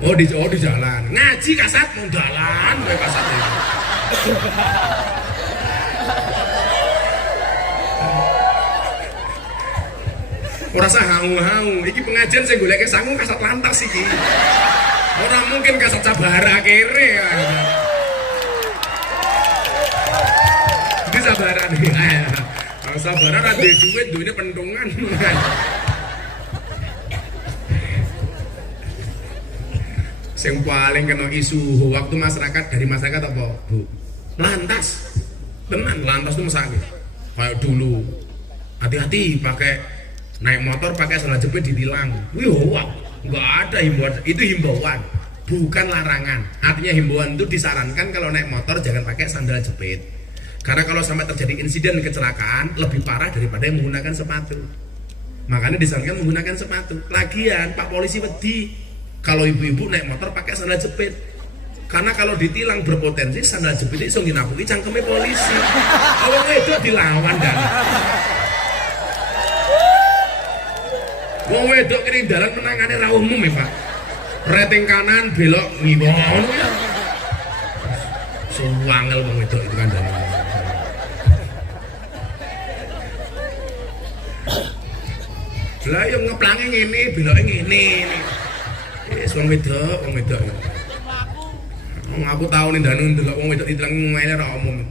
Oh di jalan. Ngaji kasat mau jalan kowe kasat iki. Ora usah hau-hau. Iki pengajian sing goleke sangu kasat lantas iki. Ora mungkin kasat sabara kere. Iki sabara iki. Sabaran ada duit, duitnya pentungan. Yang paling kena isu waktu masyarakat dari masyarakat apa, Bu? Lantas, tenan lantas itu mesake. Kayak dulu, hati-hati pakai naik motor pakai sandal jepit ditilang. Wih, wow, nggak ada himbauan. Itu himbauan, bukan larangan. Artinya himbauan itu disarankan kalau naik motor jangan pakai sandal jepit. Karena kalau sampai terjadi insiden kecelakaan lebih parah daripada yang menggunakan sepatu. Makanya disarankan menggunakan sepatu. Lagian Pak Polisi wedi kalau ibu-ibu naik motor pakai sandal jepit. Karena kalau ditilang berpotensi sandal jepit itu nginapuki cangkeme polisi. Awang itu dilawan dan. Wong wedok kiri dalan menangane ra umum ya, Pak. Rating kanan belok ngiwon. Suwangel wong wedok itu kan dari. Lah yang ngeplange ngene, beloke ngene. Wis wong wedok. Wong aku tau ning danu ndelok wong wedok ditilang ngene ra umum.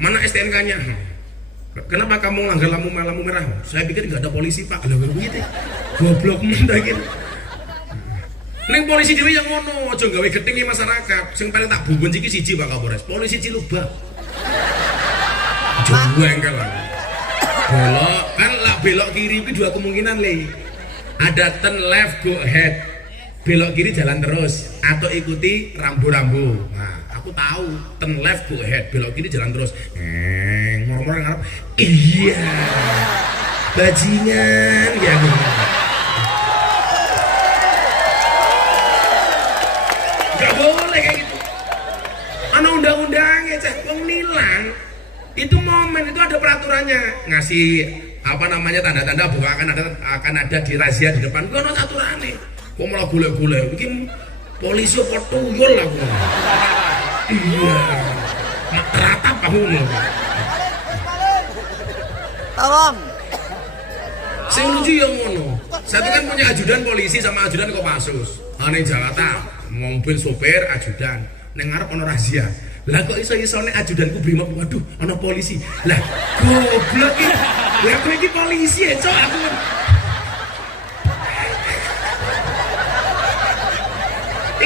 Mana STNK-nya? Kenapa kamu langgar lampu merah? Saya pikir enggak ada polisi, Pak. Lah begitu. Goblok mendah gitu. Ning polisi dhewe yang ngono, aja gawe gething masyarakat. Sing paling tak bumbun iki siji Pak Kapolres. Polisi Cilubak. Jengkel lah. Belok kan lah belok kiri itu dua kemungkinan le. Ada turn left go ahead, belok kiri jalan terus atau ikuti rambu-rambu. Nah aku tahu turn left go ahead, belok kiri jalan terus. Ngomong ngarep iya bajingan ya. Gak boleh kayak gitu. Ana undang-undangnya cah wong nilang. Itu momen itu ada peraturannya, ngasih apa namanya tanda-tanda bahwa akan ada di razia di depan. Kau ada aturannya, kau malah gule-gule, bikin polisi apa tuyul lah kau. Iya, teratap kamu nih. Tolong. Saya lucu yang ngono. Satu kan punya ajudan polisi sama ajudan Kopassus. Aneh Jakarta, mobil sopir ajudan, nengarap ono razia. Lah kok iso-isone ajudanku brimob, waduh ana polisi. Lah goblok iki. Lah kowe iki polisi ya, Cok. Aku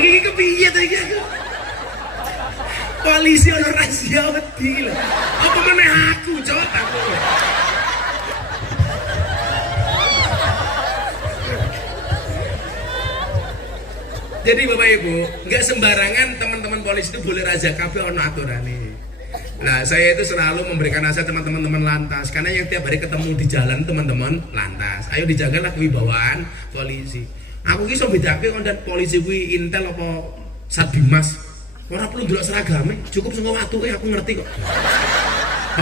iki kepiye to iki aku? Polisi ana razia wedi lho. Apa meneh aku, Cok? Aku. Jadi Bapak Ibu, nggak sembarangan teman-teman polisi itu boleh raja kabeh ono aturane. Nah, saya itu selalu memberikan nasihat teman-teman lantas, karena yang tiap hari ketemu di jalan teman-teman lantas. Ayo dijagalah kewibawaan polisi. Aku ki iso bedake konten polisi kuwi intel apa Satbimas. Ora perlu ndelok seragame, cukup sing watuke aku ngerti kok.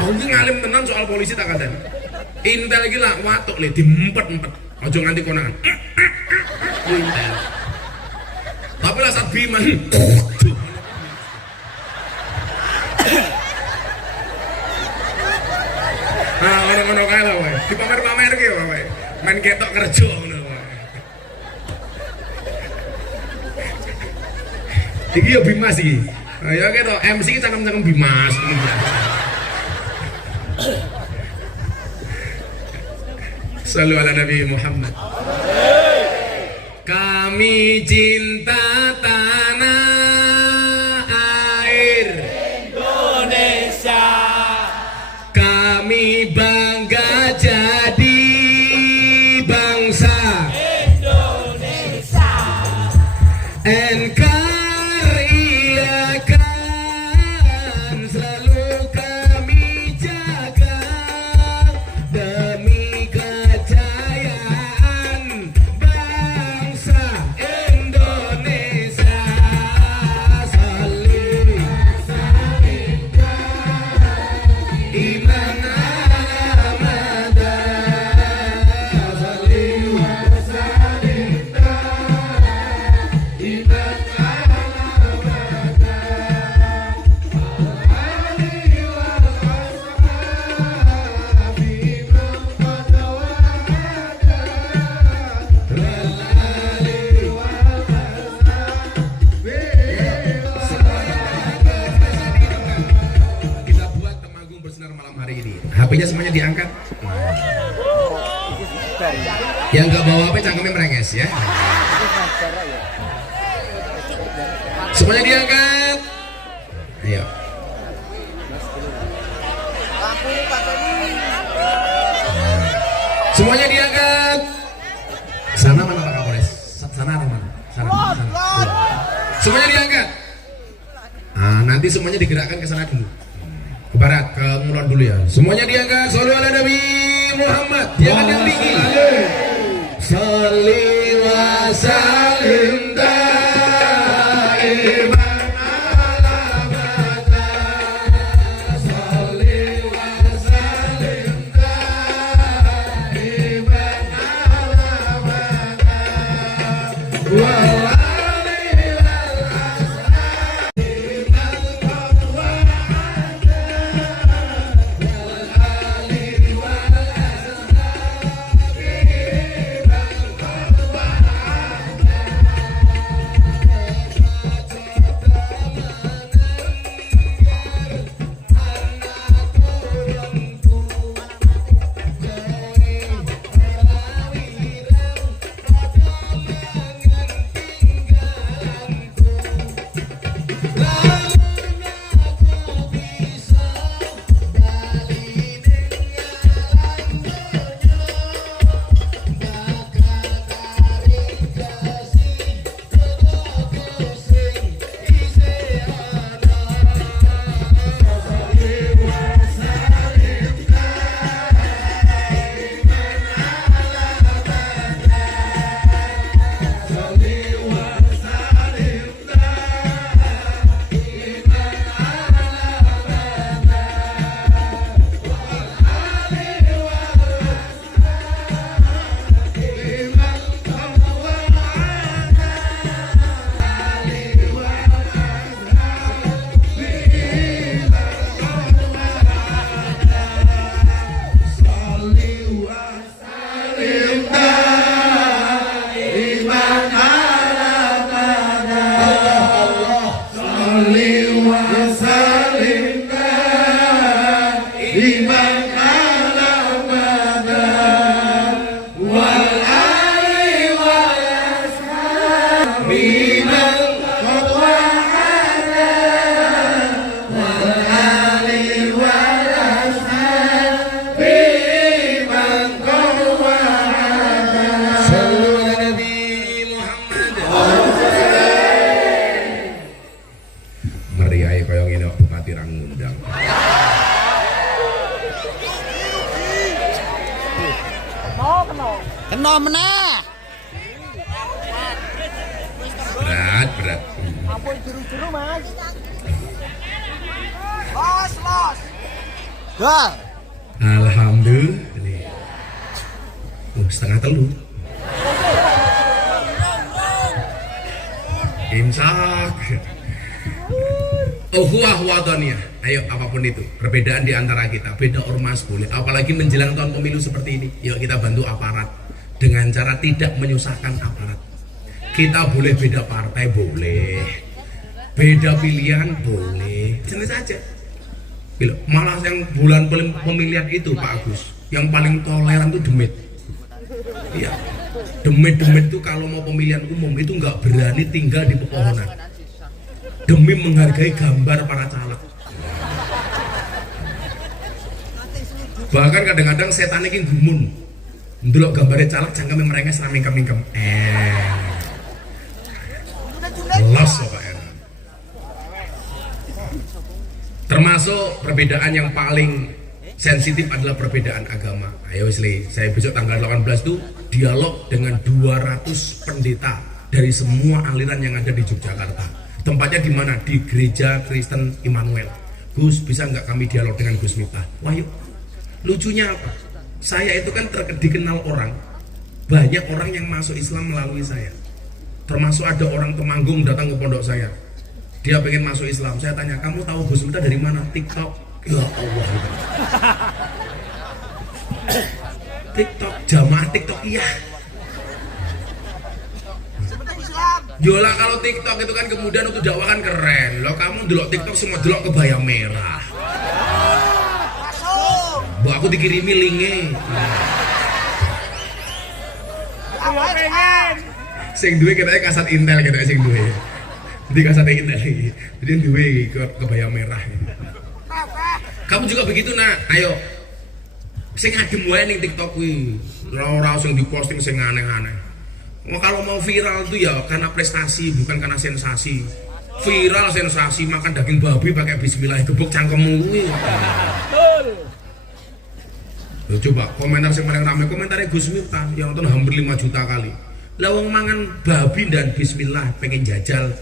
Aku ki ngalim tenan soal polisi tak kandhani. Intel iki lah watuk le diempet-empet. Aja nganti konangan. Intel. Tapi lah Satbimas. Nah, ngono-ngono kae lho wae. Dipamer-pamer ki wae. Main ketok kerja ngono wae. Iki yo Bimas iki. Nah, ya ketok MC ki cangkem-cangkem Bimas. Sallu ala Nabi Muhammad. Kami cinta tanah air Indonesia. Kami bangga jadi bangsa Indonesia. NKRI akan selalu kami jaga demi kejayaan bangsa Indonesia. Saling iman amada, saling wasalita, iman kita buat Temanggung bersinar malam hari ini. HP-nya semuanya diangkat. Yang nggak bawa HP cangkemnya merenges ya. Semuanya diangkat. Ayo. Semuanya diangkat. Sana mana Pak Kapolres? Sana atau mana? Sana. Semuanya diangkat. Nah, nanti semuanya digerakkan ke sana dulu. Ke barat, ke Ngulon dulu ya. Semuanya diangkat. Sholli ala Nabi Muhammad. Diangkat yang tinggi. Sholli wa sallim daiman ala abada. Sholli wa sallim daiman ala abada. Wa tapi ra ngundang. Kena meneh. Berat. Ampun juru-juru, Mas. Los. Dah. Alhamdulillah. Setengah telu. Imsak. Ukhuwah wataniyah. Ayo apapun itu, perbedaan di antara kita, beda ormas boleh. Apalagi menjelang tahun pemilu seperti ini. Yuk kita bantu aparat dengan cara tidak menyusahkan aparat. Kita boleh beda partai boleh, beda pilihan boleh, jenis saja. Malah yang bulan pemilihan itu Pak Agus, yang paling toleran itu Demit. Iya, Demit itu kalau mau pemilihan umum itu nggak berani tinggal di pepohonan demi menghargai gambar para caleg. Bahkan kadang-kadang setan ini gumun, ndelok gambarnya caleg jangkame merenges ra mingkem-mingkem. Los Pak R. Termasuk perbedaan yang paling sensitif adalah perbedaan agama. Ayo Wesley, saya besok tanggal 18 itu dialog dengan 200 pendeta dari semua aliran yang ada di Yogyakarta. Tempatnya di mana? Di Gereja Kristen Immanuel. Gus, bisa nggak kami dialog dengan Gus Miftah? Wah yuk. Lucunya apa? Saya itu kan dikenal orang. Banyak orang yang masuk Islam melalui saya. Termasuk ada orang Temanggung datang ke pondok saya. Dia pengen masuk Islam. Saya tanya, kamu tahu Gus Miftah dari mana? TikTok. Ya Allah. TikTok, jamaah TikTok iya. Yolah kalau TikTok itu kan kemudian untuk dakwah kan keren. Loh kamu delok TikTok semua delok kebaya merah. Bu aku dikirimi linge. Sing duwe katanya kasat intel katanya sing duwe. Jadi kasat intel lagi. Jadi duwe kebaya merah. Kamu juga begitu nak. Ayo. Sing adem wae ning TikTok kuwi. Ora sing diposting sing aneh-aneh. Kalau mau viral itu ya karena prestasi bukan karena sensasi. Viral sensasi makan daging babi pakai bismillah gebuk cangkemmu kuwi. Loh, coba komentar yang paling ramai komentarnya Gus Miftah yang nonton hampir 5 juta kali. Lah wong mangan babi dan bismillah pengen jajal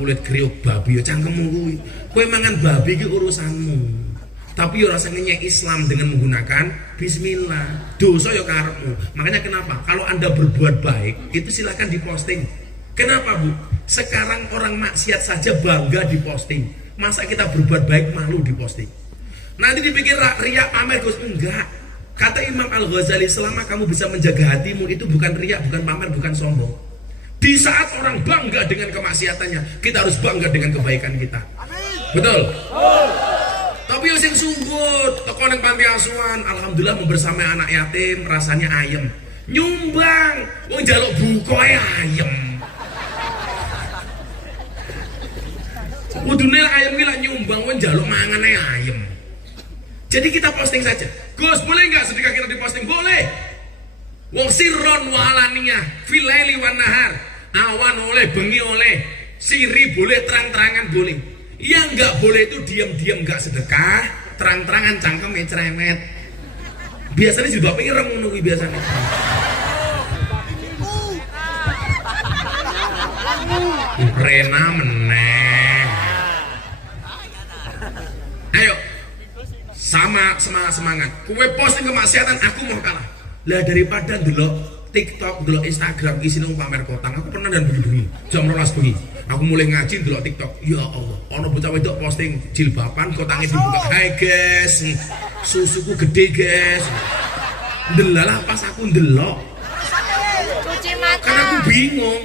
kulit kriuk babi ya cangkemmu kuwi. Kowe mangan babi ki urusanmu. Tapi yo rasanya ngenyek Islam dengan menggunakan bismillah. Dosa ya karepmu. Makanya kenapa? Kalau Anda berbuat baik, itu silakan diposting. Kenapa, Bu? Sekarang orang maksiat saja bangga diposting. Masa kita berbuat baik malu diposting? Nanti dipikir riak pamer Gus, enggak. Kata Imam Al-Ghazali, selama kamu bisa menjaga hatimu itu bukan riak, bukan pamer, bukan sombong. Di saat orang bangga dengan kemaksiatannya, kita harus bangga dengan kebaikan kita. Betul? Tapi yang sing sungguh, teko ning panti asuhan, alhamdulillah membersamai anak yatim, rasanya ayem. Nyumbang, wong njaluk bukoe ayem. Kudune ayem ki lak nyumbang, wong njaluk mangane ayem. Jadi kita posting saja. Gus, boleh nggak sedekah kita diposting? Boleh. Wong sirron wa alaniyah, fil laili wan nahar. Awan oleh, bengi oleh, siri boleh, terang-terangan boleh. Yang nggak boleh itu diam-diam nggak sedekah, terang-terangan cangkem ceremet. Biasanya juga ireng ngono kuwi biasanya. Rena meneh. Ayo. Sama semangat. Kue posting kemaksiatan aku mau kalah. Lah daripada ndelok TikTok, ndelok Instagram isine pamer kotang. Aku pernah dan begini. Jam 12 bengi. Aku mulai ngaji ndelok TikTok. Ya Allah, ono bocah wedok posting jilbaban kotange dibuka. Hai guys, susuku gede guys. Ndelalah pas aku ndelok. Cuci mata. Karena aku bingung.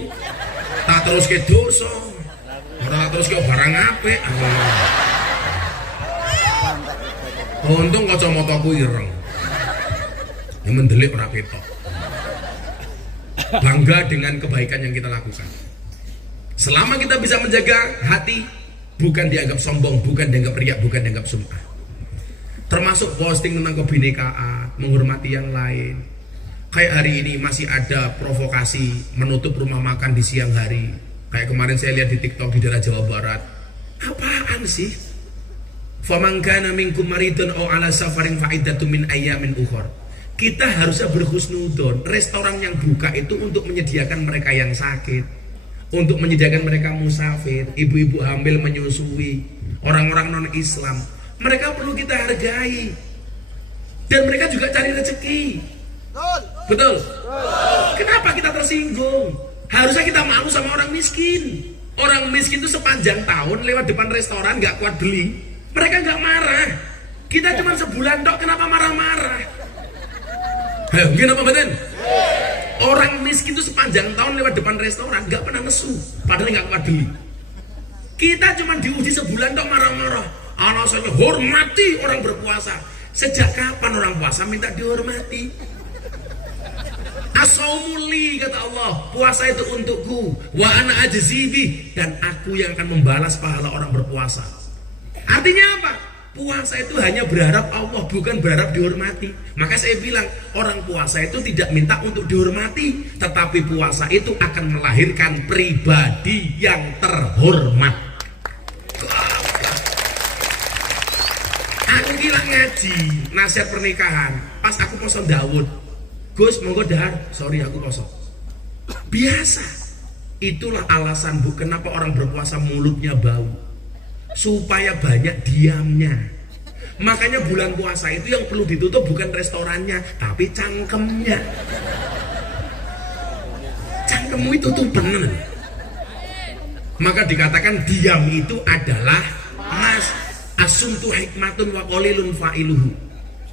Tak terus ke dosa. Ora terus ke barang apik. Untung kacamataku ireng. Yang mendelik ora ketok. Bangga dengan kebaikan yang kita lakukan. Selama kita bisa menjaga hati, bukan dianggap sombong, bukan dianggap riak, bukan dianggap sum'ah. Termasuk posting tentang kebinekaan, menghormati yang lain. Kayak hari ini masih ada provokasi menutup rumah makan di siang hari. Kayak kemarin saya lihat di TikTok di daerah Jawa Barat. Apaan sih? Faman kana minkum maridun aw ala safarin fa iddatun min ayyamin ukhra. Kita harusnya berhusnudon. Restoran yang buka itu untuk menyediakan mereka yang sakit, untuk menyediakan mereka musafir, ibu-ibu hamil menyusui, orang-orang non-Islam. Mereka perlu kita hargai. Dan mereka juga cari rezeki. Betul? Kenapa kita tersinggung? Harusnya kita malu sama orang miskin. Orang miskin itu sepanjang tahun lewat depan restoran gak kuat beli, mereka gak marah. Kita cuma sebulan dok, kenapa marah-marah? Mungkin apa betul? Orang miskin itu sepanjang tahun lewat depan restoran gak pernah nesu, padahal gak kuat beli. Kita cuma diuji sebulan dok, marah-marah. Alasannya hormati orang berpuasa. Sejak kapan orang puasa minta dihormati? As-saumuli, kata Allah, puasa itu untukku, wa ana ajzibi, dan aku yang akan membalas pahala orang berpuasa. Artinya apa? Puasa itu hanya berharap Allah, bukan berharap dihormati. Maka saya bilang, orang puasa itu tidak minta untuk dihormati, tetapi puasa itu akan melahirkan pribadi yang terhormat. Aku kira ngaji nasihat pernikahan, pas aku poso Daud, Gus, monggo dahar, sorry aku poso. Biasa. Itulah alasan Bu, kenapa orang berpuasa mulutnya bau. Supaya banyak diamnya. Makanya bulan puasa itu yang perlu ditutup bukan restorannya, tapi cangkemnya. Cangkemmu itu tuh bener. Maka dikatakan diam itu adalah emas. Asumtu hikmatun wa qalilun fa'iluhu.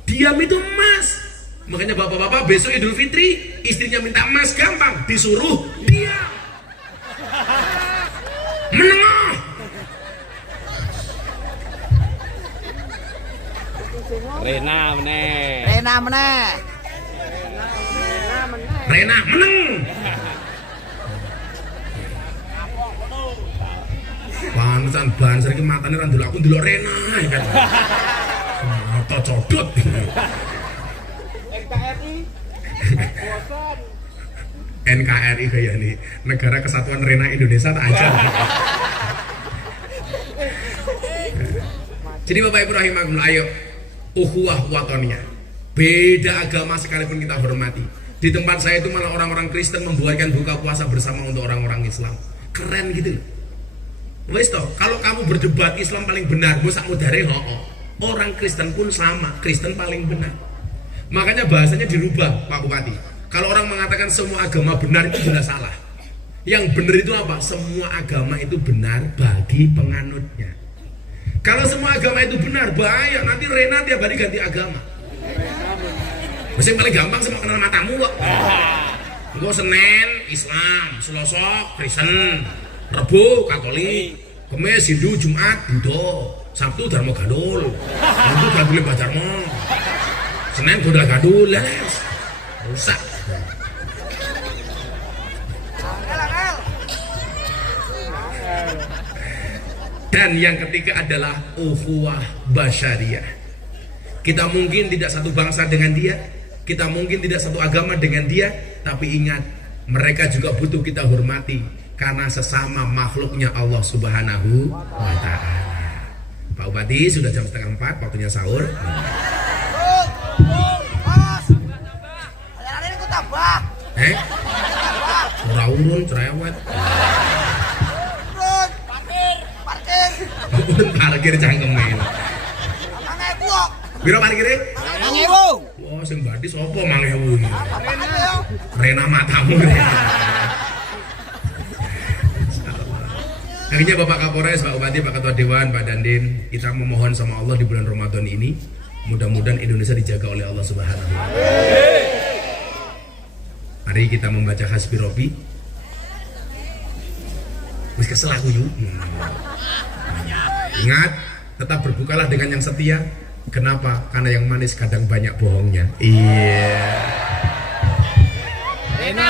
Diam itu emas. Makanya bapak-bapak besok Idul Fitri istrinya minta emas gampang, disuruh diam. Menengah. Rena meneh. Rena meneng. Pantesan banser iki matane ra ndelok aku ndelok Rena kan. Mata codot. NKRI kayak nih, Negara Kesatuan Rena Indonesia tak aja. Jadi Bapak Ibu rahimakumullah, ayo ukhuwah watoniyah. Beda agama sekalipun kita hormati. Di tempat saya itu malah orang-orang Kristen membuatkan buka puasa bersama untuk orang-orang Islam. Keren gitu. Wes toh, kalau kamu berdebat Islam paling benar, musak mudare orang Kristen pun sama, Kristen paling benar. Makanya bahasanya dirubah, Pak Bupati. Kalau orang mengatakan semua agama benar, itu jelas salah. Yang benar itu apa? Semua agama itu benar bagi penganutnya. Kalau semua agama itu benar, bahaya. Nanti Rena tiap hari ganti agama. Yang paling gampang sih mau kenal matamu kok. Engko Senin Islam, Selasa Kristen, Rebo Katolik, Kamis Hindu, Jumat Buddha, Sabtu Dharma Gadul, Minggu Gadul Mbah Dharma, Senin Gondal Gadul, rusak. Dan yang ketiga adalah ukhuwah basyariyah. Kita mungkin tidak satu bangsa dengan dia, kita mungkin tidak satu agama dengan dia, tapi ingat, mereka juga butuh kita hormati karena sesama makhluknya Allah Subhanahu wa ta'ala. Pak Bupati, sudah jam 3:30, waktunya sahur. Ora urun cerewet. Parkir cangkemen. Biro parkire? 5.000. Wah, sing badi sapa 5.000 iki? Rena matamu. Akhirnya Bapak Kapolres, Pak Bupati, Pak Ketua Dewan, Pak Dandim, kita memohon sama Allah di bulan Ramadan ini, mudah-mudahan Indonesia dijaga oleh Allah Subhanahu wa ta'ala. Mari kita membaca Hasbi Robi. Wis kesel aku yuk. Ingat, tetap berbukalah dengan yang setia. Kenapa? Karena yang manis kadang banyak bohongnya. Iya. Rena.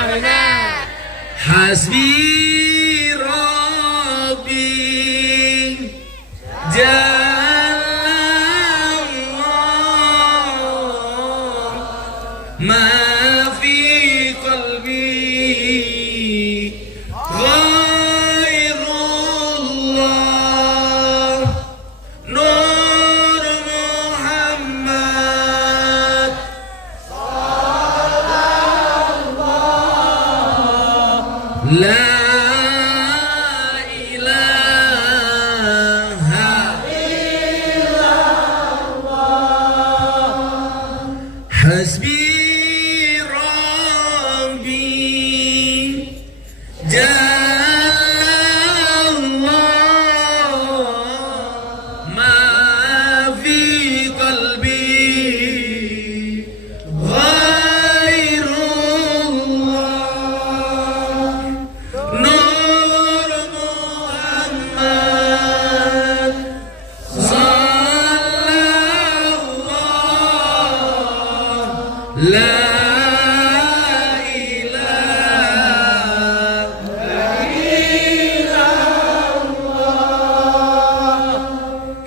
Hasbi Robi Jalallah ma fi qalbi ghairullah no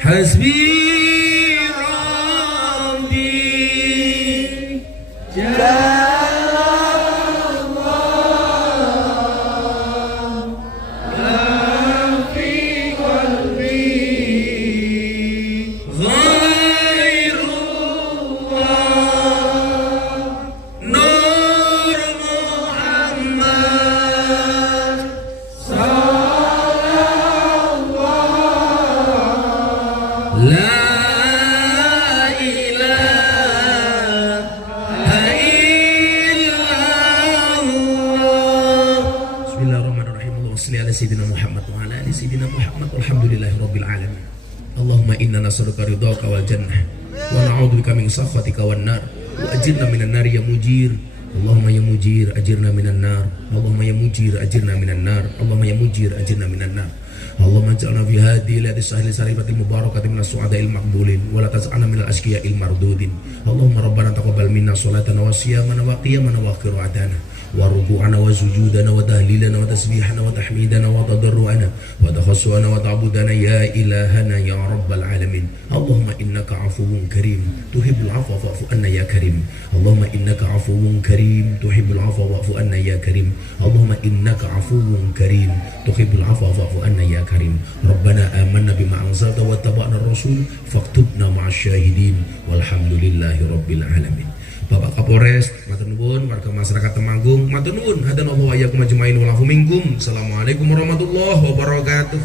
Hasbi Rabbi Sayyidina Muhammad wa ala ali Sayyidina Muhammad walhamdulillahi rabbil alamin. Allahumma inna nas'aluka ridhaka wal jannah wa na'udzubika min sakhatika wan nar wa ajirna minan nar ya mujir. Allahumma ya mujir ajirna minan nar. Allahumma ya mujir ajirna minan nar. Allahumma ya mujir ajirna minan nar. Allahumma ij'alna fi hadhihi lati sahli sarifatil mubarakati minas su'ada'il maqbulin wa la taj'alna minal ashqiya'il mardudin. Allahumma rabbana taqabbal minna salatana wa siyamana wa qiyamana wa qira'atana وركوعنا وسجودنا وتهليلنا وتسبيحنا وتحميدنا وتضرعنا وتخصنا وتعبدنا يا إلهنا يا رب العالمين. اللهم إنك عفو كريم تحب العفو فاعف عنا يا كريم. اللهم إنك عفو كريم تحب العفو فاعف عنا يا كريم. اللهم إنك عفو كريم تحب العفو فاعف عنا يا كريم. ربنا آمنا بما أنزلت واتبعنا الرسول فاكتبنا مع الشاهدين والحمد لله رب العالمين. Bapak Kapolres, matur nuwun, warga masyarakat Temanggung, matur nuwun, hadanallahu wa iyyakum ajmain wa lafu minkum. Assalamualaikum warahmatullahi wabarakatuh.